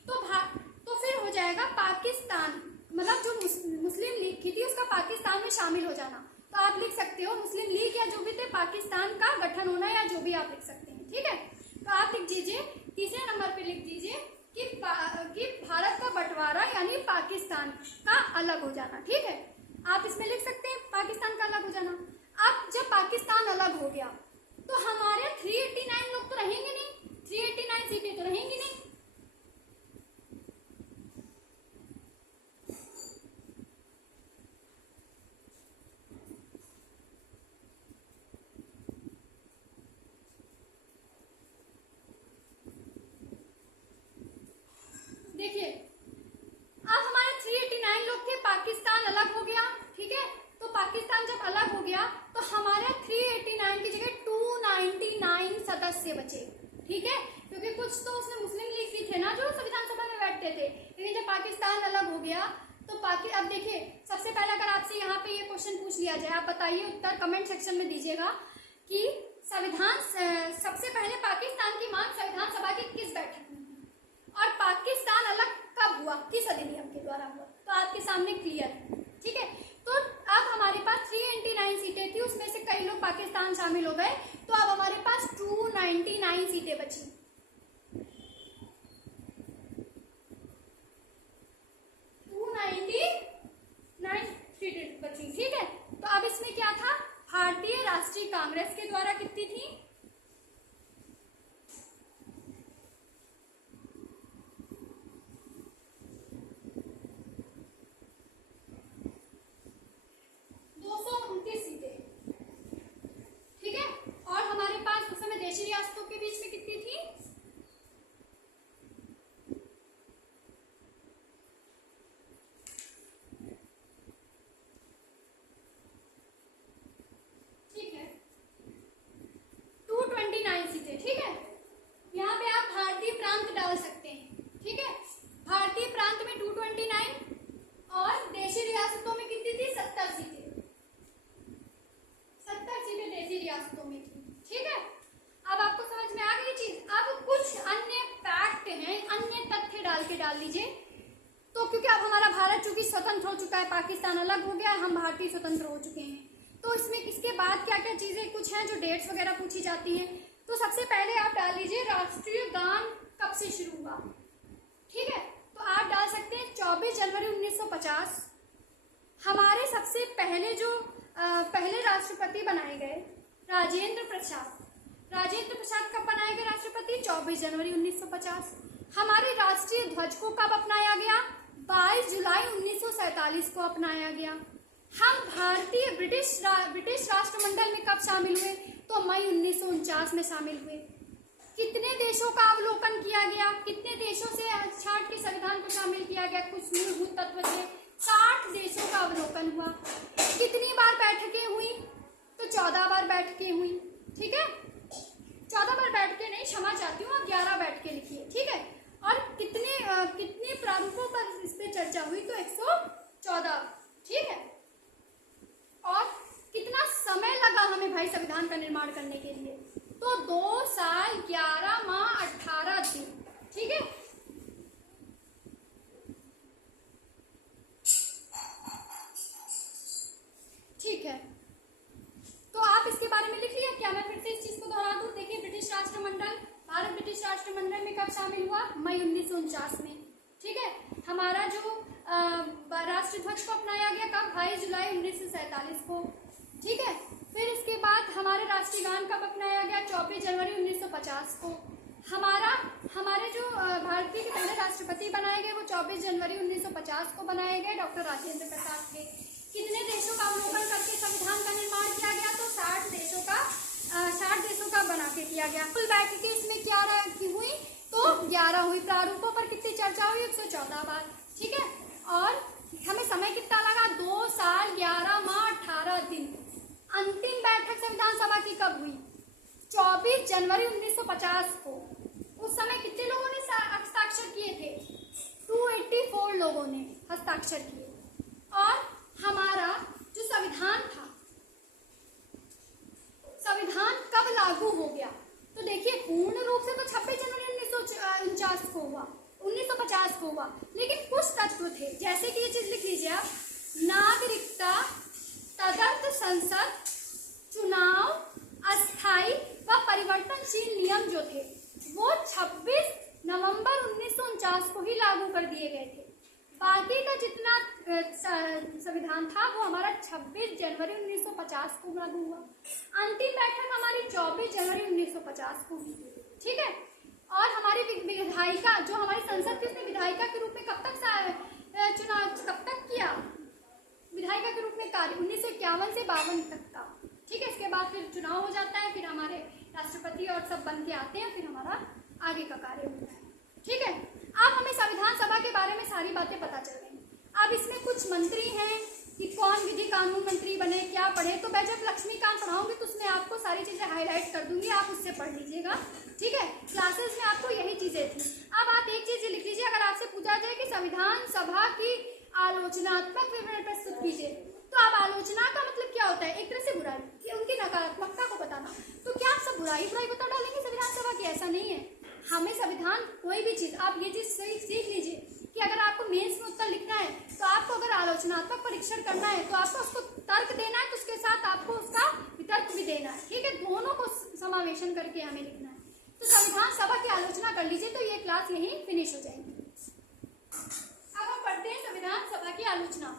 तो फिर हो जाएगा पाकिस्तान, मतलब जो मुस्लिम लीग की थी उसका पाकिस्तान में शामिल हो जाना। तो आप लिख सकते हो मुस्लिम लीग या जो भी थे पाकिस्तान का गठन होना, या जो भी आप लिख सकते हैं, ठीक है। तो आप लिख दीजिए, तीसरे नंबर पे लिख दीजिए कि भारत का बंटवारा यानी पाकिस्तान का अलग हो जाना, ठीक है। आप इसमें लिख सकते हैं पाकिस्तान का अलग हो जाना। अब जब पाकिस्तान अलग हो गया तो हमारे 389 लोग तो रहेंगे कस से बचे, ठीक है, क्योंकि कुछ तो उसमें मुस्लिम लीग भी थे ना जो संविधान सभा में बैठते थे, लेकिन जब पाकिस्तान अलग हो गया तो अब देखिए सबसे पहले अगर आपसे यहाँ पे ये क्वेश्चन पूछ लिया जाए, आप बताइए, उत्तर कमेंट सेक्शन में दीजिएगा कि संविधान सबसे पहले पाकिस्तान की मांग संविधान सभा की किस बैठक में थी और पाकिस्तान अलग कब हुआ, किस अधिनियम के द्वारा हुआ, तो आपके सामने क्लियर है, ठीक है। तो अब हमारे पास 389 सीटें थी, उसमें से कई लोग पाकिस्तान शामिल हो गए, तो अब हमारे पास 299 सीटें बची। बची, ठीक है। तो अब इसमें क्या था, भारतीय राष्ट्रीय कांग्रेस के द्वारा कितनी थी, सीटें, ठीक है। और हमारे पास उस समय देशी रियासतों के बीच में कितनी थी, ठीक है, 229 सीटें, ठीक है। यहाँ पे आप भारतीय प्रांत डाल सकते हैं, ठीक है। भारतीय प्रांत में 229 और देशी रियासतों में कितनी थी, 70 सीटें, 70 सीटें देशी रियासतों में थी, ठीक है। अब आपको समझ में आ गई चीज। अब कुछ अन्य फैक्ट हैं, अन्य तथ्य डाल लीजिए। तो क्योंकि अब हमारा भारत चूंकि स्वतंत्र हो चुका है, पाकिस्तान अलग हो गया है, हम भारतीय स्वतंत्र हो चुके हैं, तो इसमें इसके बाद क्या क्या चीजें कुछ हैं जो डेट्स वगैरह पूछी जाती हैं। तो सबसे पहले आप डाल लीजिए राष्ट्रीय गान कब से शुरू हुआ, ठीक है। तो आप डाल सकते हैं 24 जनवरी 1950। हमारे सबसे पहले जो पहले राष्ट्रपति बनाए गए राजेंद्र प्रसाद कब बनाए गए राष्ट्रपति, 24 जनवरी 1950। हमारे राष्ट्रीय ध्वज को कब अपनाया गया, 22 जुलाई 1947 को अपनाया गया। हम भारतीय ब्रिटिश राष्ट्रमंडल में कब शामिल हुए, तो मई 1949 में शामिल हुए। कितने देशों का अवलोकन किया गया, कितने देशों से 60 के संविधान को शामिल किया गया, कुछ मूलभूत तत्व थे, 60 देशों का अवलोकन हुआ। कितनी बार बैठकें हुई, तो 14 बार बैठकें हुई, ठीक है। 14 बार बैठकें नहीं, क्षमा चाहती हूँ, आप 11 बैठकें लिखिए, ठीक है। और कितने प्रारूपों पर इस पे चर्चा हुई, तो 114, ठीक है। और कितना समय लगा हमें भाई संविधान का निर्माण करने के लिए, तो 2 साल 11 माह 18 दिन, ठीक है। ठीक है, तो आप इसके बारे में लिख लिया क्या, मैं फिर से इस चीज को दोहरा दूं। देखिए ब्रिटिश राष्ट्रमंडल, भारत ब्रिटिश राष्ट्रमंडल में कब शामिल हुआ, मई 1949 में, ठीक है। हमारा जो राष्ट्र ध्वज को अपनाया गया कब, 22 जुलाई 1947 को, ठीक है। फिर इसके बाद हमारे राष्ट्रीय गान कब अपनाया गया, 24 जनवरी 1950 को। हमारे जो भारतीय के पहले राष्ट्रपति बनाए गए वो 24 जनवरी 1950 को बनाए गए, डॉक्टर राजेंद्र प्रसाद के। कितने देशों का अवलोकन करके संविधान का निर्माण किया गया, तो 60 देशों का बना के किया गया। कुल बैठकें इसमें क्या हुई, तो 11 हुई। प्रारूपों पर कितनी चर्चा हुई, 114 बार, ठीक है। और हमें समय कितना लगा, 2 साल 11 माह 18 दिन। अंतिम बैठक संविधान सभा की कब हुई, 24 जनवरी 1950 को। उस समय कितने लोगों ने हस्ताक्षर किए थे, 284 लोगों ने हस्ताक्षर किए। और हमारा जो संविधान था, संविधान कब लागू हो गया, तो देखिए पूर्ण रूप से तो 26 जनवरी 1949 को हुआ, 1950 को हुआ, लेकिन कुछ तत्व थे, जैसे कि ये चीज लिख लीजिए आप, नागरिकता, तदर्थ संसद, चुनाव, अस्थायी व परिवर्तनशील नियम जो थे वो 26 नवंबर 1949 को ही लागू कर दिए गए थे। बाकी का जितना संविधान था वो हमारा 26 जनवरी 1950 को लागू हुआ। अंतिम बैठक हमारी 24 जनवरी 1950 को हुई, ठीक है। और हमारी विधायिका, जो हमारी संसद थी, उसने विधायिका के रूप में कब तक चुनाव कब तक किया, विधायिका के रूप में कार्य 1951 से 52 तक का, ठीक है। इसके बाद फिर चुनाव हो जाता है, फिर हमारे राष्ट्रपति और सब बन के आते हैं, फिर हमारा आगे का कार्य होता है, ठीक है। अब हमें संविधान सभा के बारे में सारी बातें पता चल गई। अब इसमें कुछ मंत्री हैं कि कौन विधि कानून मंत्री बने, क्या पढ़े, तो मैं जब लक्ष्मीकांत पढ़ाऊंगी तो उसमें आपको सारी चीजें हाईलाइट कर दूंगी, आप उससे इसे पढ़ लीजिएगा, ठीक है। क्लासेस में आपको यही चीजें थी। अब आप एक चीज लिख लीजिए, अगर आपसे पूछा जाए कि संविधान सभा की आलोचनात्मक विवरण प्रस्तुत कीजिए, तो अब आलोचना का मतलब क्या होता है? एक तरह से बुराई, कि उनकी नकारात्मकता को बताना। तो क्या आप सब बुराई बता डालेंगे संविधान सभा की? ऐसा नहीं है। हमें संविधान कोई भी चीज, आप ये चीज सीख लीजिए कि अगर आपको मेंस में उत्तर लिखना है, तो आपको अगर आलोचनात्मक परीक्षण करना है, तो आपको उसको तर्क देना है, तो उसके साथ आपको उसका वितर्क भी देना है, ठीक है। दोनों को समावेशन करके हमें लिखना है। तो संविधान सभा की आलोचना कर लीजिए, तो ये क्लास यहीं फिनिश हो जाएगी। अब हम पढ़ते हैं संविधान सभा की आलोचना।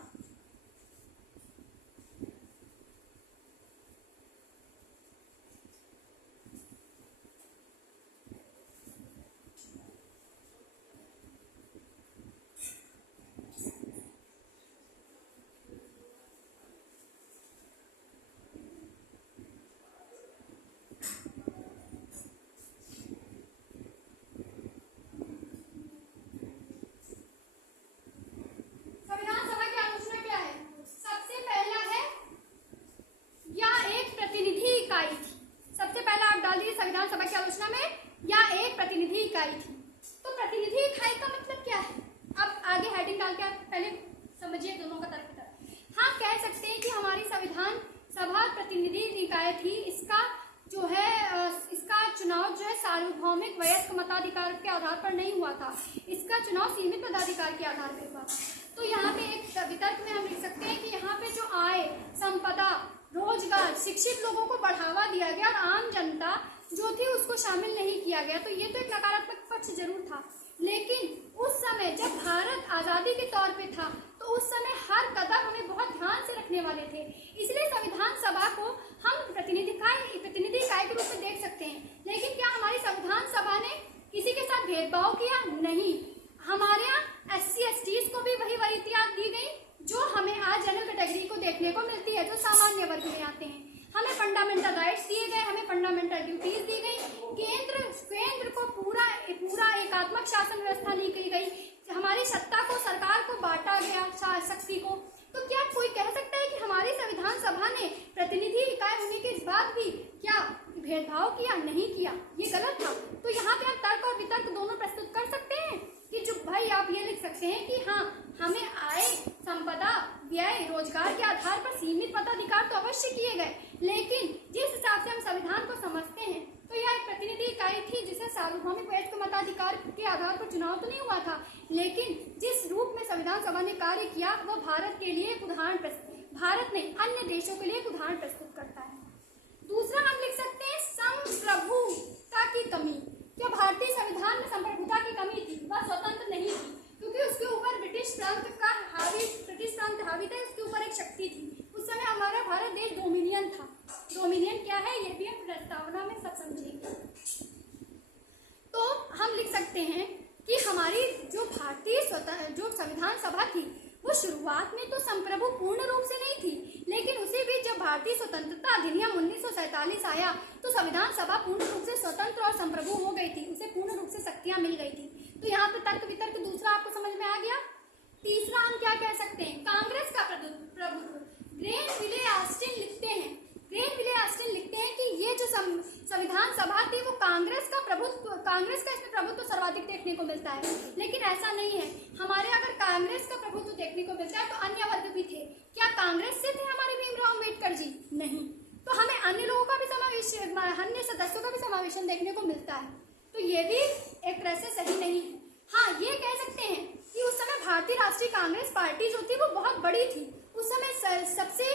तो प्रतिनिधि इकाई का मतलब क्या है? अब आगे हेडिंग डाल के आप पहले समझिए दोनों का तर्क। हाँ, कह सकते हैं कि हमारी संविधान सभा प्रतिनिधि निकाय थी। इसका जो है इसका चुनाव जो है सार्वभौमिक वयस्क मताधिकार के आधार पर नहीं हुआ था। इसका चुनाव सीमित मताधिकार के आधार पर हुआ। तो यहाँ पे एक वितर्क में हम लिख सकते हैं कि यहाँ पे जो आय, संपदा, रोजगार, शिक्षित लोगों को बढ़ावा दिया गया और आम जनता जो थी उसको शामिल नहीं किया गया। तो ये तो एक नकारात्मक पक्ष जरूर था, लेकिन उस समय जब भारत आजादी के तौर पे था, तो उस समय हर कदम हमें बहुत ध्यान से रखने वाले थे। इसलिए संविधान सभा को हम प्रतिनिधि इकाई के रूप में देख सकते हैं। लेकिन क्या हमारी संविधान सभा ने किसी के साथ भेदभाव किया? नहीं। हमारे यहाँ SC STs को भी वही वरीयताएं दी गई जो हमें आज जनरल कैटेगरी को देखने को मिलती है, जो सामान्य वर्ग में आते हैं। हमें फंडामेंटल राइट्स दिए गए, हमें फंडामेंटल ड्यूटीज दी गई। केंद्र को पूरा एकात्मक शासन व्यवस्था दी गई। हमारी सत्ता को, सरकार को बांटा गया, शक्ति को। तो क्या कोई कह सकता है कि हमारी संविधान सभा ने प्रतिनिधि इकाई होने के बाद भी क्या भेदभाव किया? नहीं किया, ये गलत था। तो यहाँ पे हम तर्क और वितर्क दोनों प्रस्तुत कर सकते हैं कि जो भाई आप ये लिख सकते हैं कि हाँ, हमें आय, संपदा, व्यय, रोजगार के आधार पर सीमित मताधिकार तो अवश्य किए गए, लेकिन जिस हिसाब से हम संविधान को समझते हैं, तो यह एक प्रतिनिधि इकाई थी जिसे सार्वभौमिक वयस्क मताधिकार के आधार पर चुनाव तो नहीं हुआ था, लेकिन जिस रूप में संविधान सभा ने कार्य किया वो भारत के लिए एक उदाहरण भारत नहीं, अन्य देशों के लिए एक उदाहरण प्रस्तुत करता है। दूसरा हम लिख सकते हैं संप्रभुता की कमी। क्या भारतीय संविधान में संप्रभुता की कमी थी? वह स्वतंत्र नहीं थी, क्योंकि उसके ऊपर ब्रिटिश प्रांत हावी था। उसके ऊपर एक शक्ति थी। उस समय हमारा भारत देश डोमिनियन था। डोमिनियन क्या है ये भी हम प्रस्तावना में सब समझेंगे। तो हम लिख सकते हैं कि हमारी जो भारतीय जो संविधान सभा थी वो शुरुआत में तो संप्रभु पूर्ण रूप से नहीं थी, लेकिन उसे भी जब भारतीय स्वतंत्रता अधिनियम 1947 आया तो संविधान सभा पूर्ण रूप से स्वतंत्र और संप्रभु हो गई थी। उसे पूर्ण रूप से शक्तियां मिल गई थी। तो यहाँ पे तर्क वितर्क दूसरा आपको समझ में आ गया। तीसरा हम क्या कह सकते हैं? कांग्रेस का प्रभुत्व। ग्रेनविले ऑस्टिन लिखते हैं कि ये जो संविधान सभा थी वो कांग्रेस का इसमें प्रभुत्व सर्वाधिक देखने को मिलता है, लेकिन ऐसा नहीं है। हमारे अगर कांग्रेस का प्रभुत्व देखने को मिलता है तो अन्य वर्ग भी थे। क्या कांग्रेस से थे हमारे भीमराव अम्बेडकर जी? नहीं। तो हमें अन्य लोगों का भी अन्य सदस्यों का भी समावेशन देखने को मिलता है। तो ये भी एक तरह से सही नहीं है। हाँ, ये कह सकते हैं कि उस समय भारतीय राष्ट्रीय कांग्रेस पार्टी जो थी वो बहुत बड़ी थी। उस समय सबसे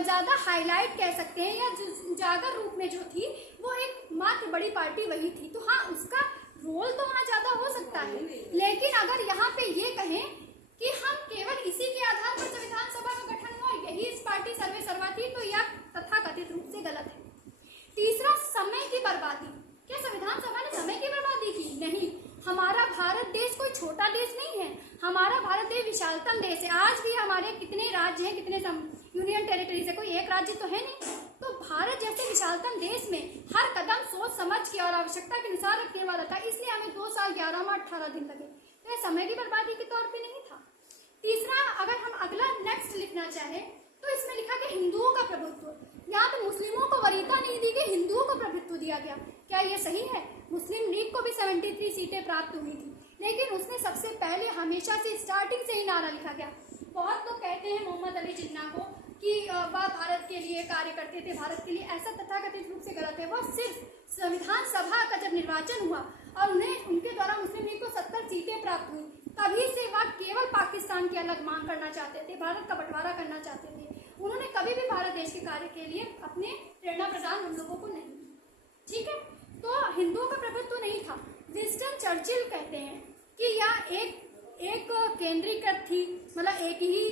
ज्यादा हाईलाइट कह सकते हैं या उजागर रूप में जो थी वो एक मात्र बड़ी पार्टी वही थी। तो हाँ, उसका रोल तो वहाँ ज्यादा हो सकता है, लेकिन अगर यहाँ पे ये कहें कि हम केवल इसी के आधार पर संविधान सभा का गठन हुआ, यही इस पार्टी सर्वे सर्वा थी, तो यह तथाकथित रूप से गलत है। तीसरा, समय की बर्बादी। क्या संविधान सभा ने समय की बर्बादी की? नहीं। हमारा भारत देश कोई छोटा देश नहीं है। हमारा भारत देश विशालतम देश है। आज भी हमारे कितने राज्य हैं, कितने यूनियन टेरिटरीज है, कोई एक राज्य तो है नहीं। तो भारत जैसे विशालतम देश में हर कदम सोच समझ के और आवश्यकता के अनुसार रखने वाला था, इसलिए हमें 2 साल 11 माह 18 दिन लगे। तो यह समय की बर्बादी के तौर पे नहीं था। तीसरा, अगर हम अगला नेक्स्ट लिखना चाहे तो इसमें लिखा गया हिंदुओं का प्रभुत्व। यहाँ पे मुस्लिमों को वरीयता नहीं दी गई, हिंदुओं को प्रभुत्व दिया गया। क्या ये सही है? मुस्लिम लीग को भी 73 सीटें प्राप्त हुई थी, लेकिन उसने सबसे पहले हमेशा से स्टार्टिंग से ही नारा लिखा गया। बहुत लोग कहते हैं मोहम्मद अली जिन्ना को कि वह भारत के लिए कार्य करते थे, भारत के लिए, ऐसा तथाकथित रूप से गलत है। वह सिर्फ संविधान सभा का जब निर्वाचन हुआ और उन्हें उनके द्वारा मुस्लिम लीग को 70 सीटें प्राप्त हुई, तभी से वह केवल पाकिस्तान की अलग मांग करना चाहते थे, भारत का बंटवारा करना चाहते थे। उन्होंने कभी भी भारत देश के कार्य के लिए अपने प्रेरणा प्रदान हम लोगों को नहीं की। ठीक है, तो हिंदुओं का प्रभुत्व नहीं था। विंस्टन चर्चिल कहते हैं कि यह एक केंद्रीकृत थी, मतलब एक ही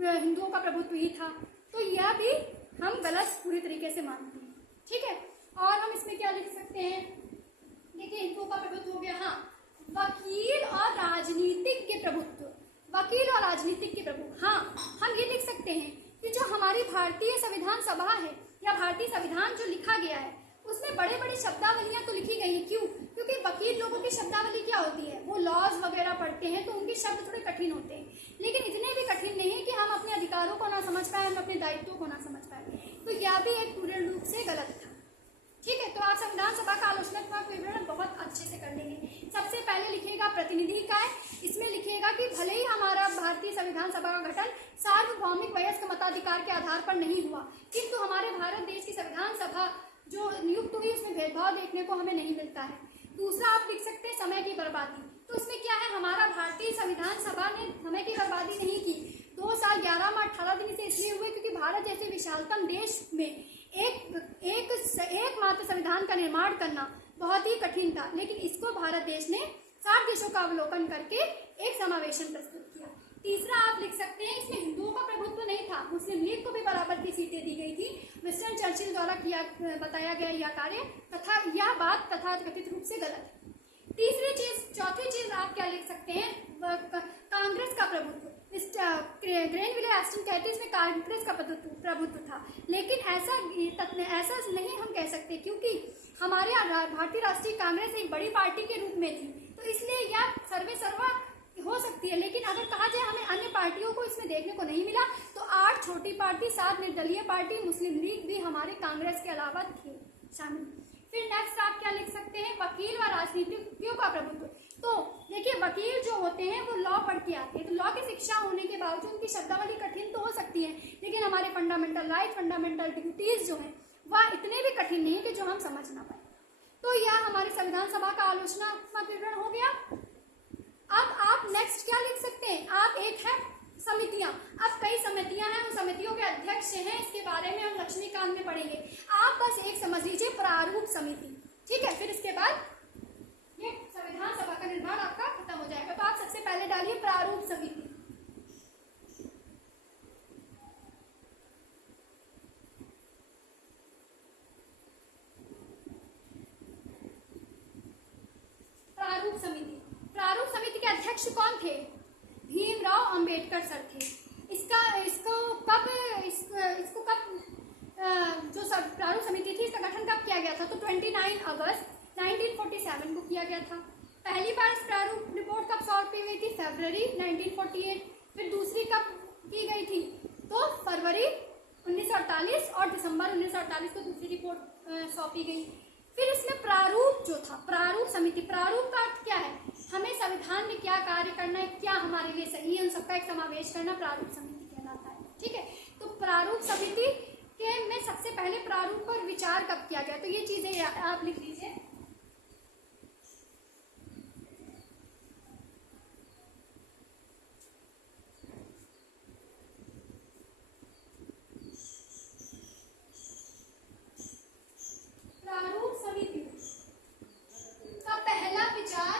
हिंदुओं का प्रभुत्व ही था। तो यह भी हम गलत पूरी तरीके से मानते हैं। ठीक है, और हम इसमें क्या लिख सकते हैं? देखिए, हिंदुओं का प्रभुत्व हो गया। हाँ, वकील और राजनीतिक के प्रभुत्व, वकील और राजनीतिक के प्रभु। हाँ, हम ये लिख सकते हैं कि जो हमारी भारतीय संविधान सभा है या भारतीय संविधान जो लिखा गया है, उसमें बड़े बड़े शब्दावलियां तो लिखी गई है। क्यों? क्योंकि वकील लोगों की शब्दावली क्या होती है, वो लॉज वगैरह पढ़ते हैं तो उनके शब्द थोड़े कठिन होते हैं, लेकिन इतने भी कठिन नहीं है कि हम अपने अधिकारों को ना समझ पाए, हम अपने दायित्वों को ना समझ पाए। तो यह भी एक पूर्ण रूप से गलत था। ठीक है, तो आप संविधान सभा का आलोचनात्मक विवरण बहुत अच्छे से कर लेंगे। सबसे पहले लिखिएगा प्रतिनिधि इकाई। इसमें लिखिएगा कि भले ही हमारा भारतीय संविधान सभा का गठन सार्वभौमिक वयस्क मताधिकार के आधार पर नहीं हुआ, किंतु हमारे भारत देश की संविधान सभा जो नियुक्त हुई उसमें भेदभाव देखने को हमें नहीं मिलता है। दूसरा आप लिख सकते हैं समय की बर्बादी। तो इसमें क्या है, हमारा भारतीय संविधान सभा ने समय की बर्बादी नहीं की। 2 साल 11 माह 18 दिन से इसलिए हुए क्योंकि भारत जैसे विशालतम देश में एक मात्र संविधान का निर्माण करना बहुत ही कठिन था, लेकिन इसको भारत देश ने 60 देशों का अवलोकन करके एक समावेशन प्रस्तुत किया। तीसरा आप लिख सकते हैं, इसमें हिंदुओं का प्रभुत्व नहीं था, मुस्लिम लीग को भी बराबर की सीटें दी गई थी। विंस्टन चर्चिल द्वारा बताया गया यह कार्य तथा यह बात तथाकथित रूप से गलत है। चौथी चीज आप क्या लिख सकते हैं, कांग्रेस का प्रभुत्व। ग्रेनविले एस्टन कहते हैं इसमें कांग्रेस का प्रभुत्व था, लेकिन ऐसा नहीं हम कह सकते, क्योंकि हमारे भारतीय राष्ट्रीय कांग्रेस एक बड़ी पार्टी के रूप में थी, तो इसलिए यह सर्वा हो सकती है। लेकिन अगर कहा जाए हमें अन्य पार्टियों को इसमें देखने को नहीं मिला, तो 8 छोटी पार्टी, 7 निर्दलीय पार्टी, मुस्लिम लीग भी हमारे कांग्रेस के अलावा थे शामिल। फिर नेक्स्ट आप क्या लिख सकते हैं, वकील व राजनीतिज्ञों का प्रभुत्व। तो देखिए, वकील जो होते हैं वो लॉ पढ़ के आते हैं, तो लॉ की शिक्षा होने के बावजूद उनकी शब्दावली कठिन तो हो सकती है, लेकिन हमारे फंडामेंटल राइट, फंडामेंटल ड्यूटीज जो है वह इतने भी कठिन नहीं कि जो हम समझ ना पाए। तो यह हमारी संविधान सभा का आलोचनात्मक विवरण हो गया। अब आप नेक्स्ट क्या लिख सकते हैं, आप एक है समितियां। अब कई समितियां हैं, उन समितियों के अध्यक्ष हैं, इसके बारे में हम लक्ष्मीकांत में पढ़ेंगे। आप बस एक समझ लीजिए, प्रारूप समिति। ठीक है, फिर इसके बाद ये संविधान सभा का निर्माण आपका खत्म हो जाएगा। तो आप सबसे पहले डालिए प्रारूप समिति। प्रारूप समिति के अध्यक्ष कौन थे? भीमराव अंबेडकर सर थे। इसको कब जो प्रारूप समिति थी इसका गठन कब किया गया था? तो 29 अगस्त 1947 को किया गया था। पहली बार इस प्रारूप रिपोर्ट कब सौंपी गई थी? फरवरी 1948। फिर दूसरी कब की गई थी? तो फरवरी 1948 और दिसंबर 1948 को दूसरी रिपोर्ट सौंपी गई। फिर इसमें प्रारूप जो था, प्रारूप समिति, प्रारूप का अर्थ क्या है? हमें संविधान में क्या कार्य करना है, क्या हमारे लिए सही है, उन सबका एक समावेश करना प्रारूप समिति कहलाता है। ठीक है, तो प्रारूप समिति के में सबसे पहले प्रारूप पर विचार कब किया गया? तो ये चीजें आप लिख लीजिए। प्रारूप समिति का पहला विचार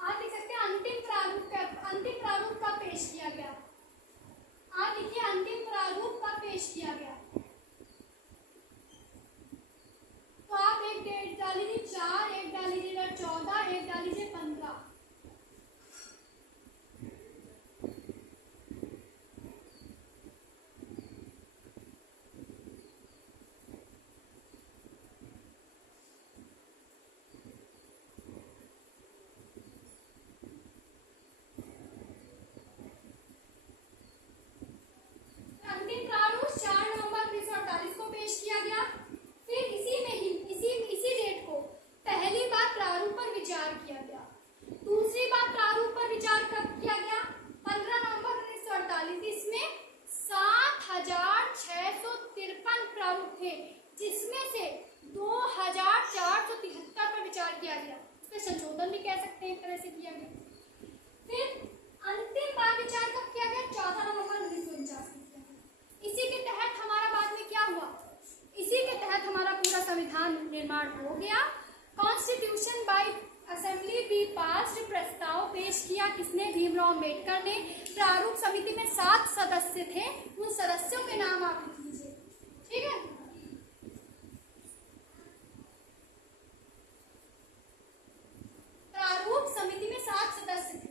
आप लिख सकते हैं, अंतिम प्रारूप का पेश किया गया। आप लिखिए, अंतिम प्रारूप का पेश किया गया। तो आप एक डेट डाल लीजिए 4, एक डाल लीजिएगा 14, एक डाल लीजिए 15। निर्माण हो गया। कॉन्स्टिट्यूशन बाय असेंबली भी पास्ड, प्रस्ताव पेश किया किसने? भीमराव अम्बेडकर ने। प्रारूप समिति में 7 सदस्य थे, उन सदस्यों के नाम आप लिख लीजिए, ठीक है। प्रारूप समिति में 7 सदस्य थे।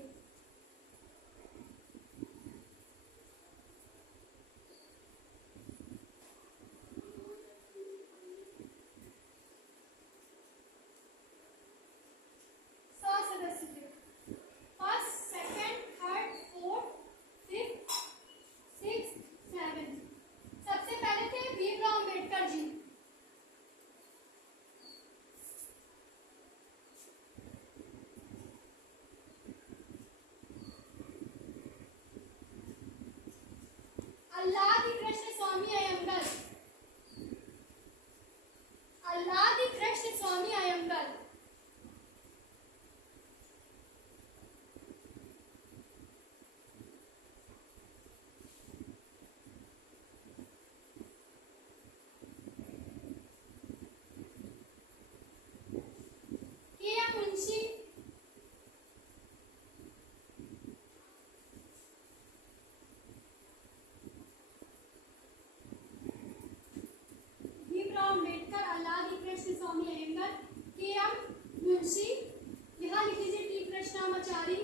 Alladi Krishnaswami Ayyangar, Alladi Krishnaswami Ayyangar. K M. Munshi, Ambedkar, Alladi Krishnaswami Ayyangar, K M. Munshi, यहाँ लिख लीजिए T Krishnamachari,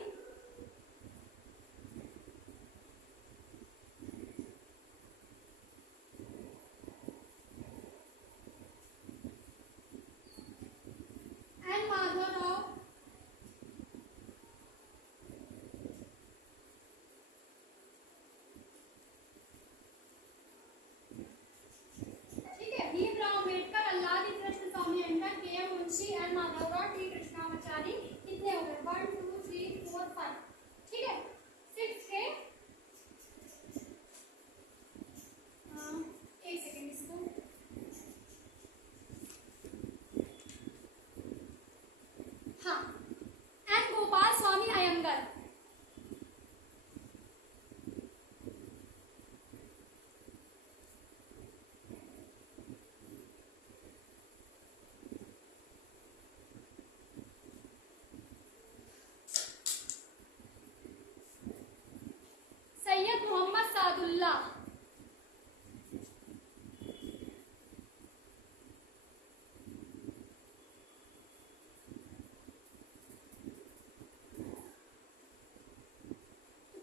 N Madhavrao, Munshi, N Madhavrao, T Krishnamachari. कितने हो गए? 1 2 3 4 5, ठीक है। 6 है। एक सेकेंड इसको, हाँ, एन गोपाल स्वामी अयंगर, सैयद मोहम्मद सादुल्लाह,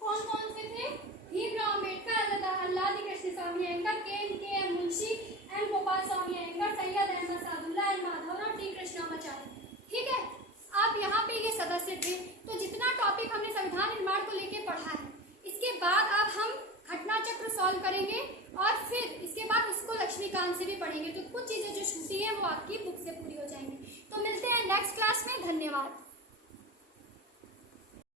कौन कौन से थे? Bhimrao Ambedkar, Alladi Krishnaswami Ayyangar, K M. Munshi, N Gopal Swami Iyengar, Syed Ahmad Sadullah, N Madhavrao, T Krishnamachari, ठीक है। अब यहाँ पे ये सदस्य थे। तो जितना टॉपिक हमने संविधान निर्माण को लेके पढ़ा है, इसके बाद अब हम घटना चक्र सॉल्व करेंगे और फिर इसके बाद उसको लक्ष्मीकांत से भी पढ़ेंगे। तो कुछ चीजें जो छूटी हैं वो आपकी बुक से पूरी हो जाएंगी। तो मिलते हैं नेक्स्ट क्लास में। धन्यवाद।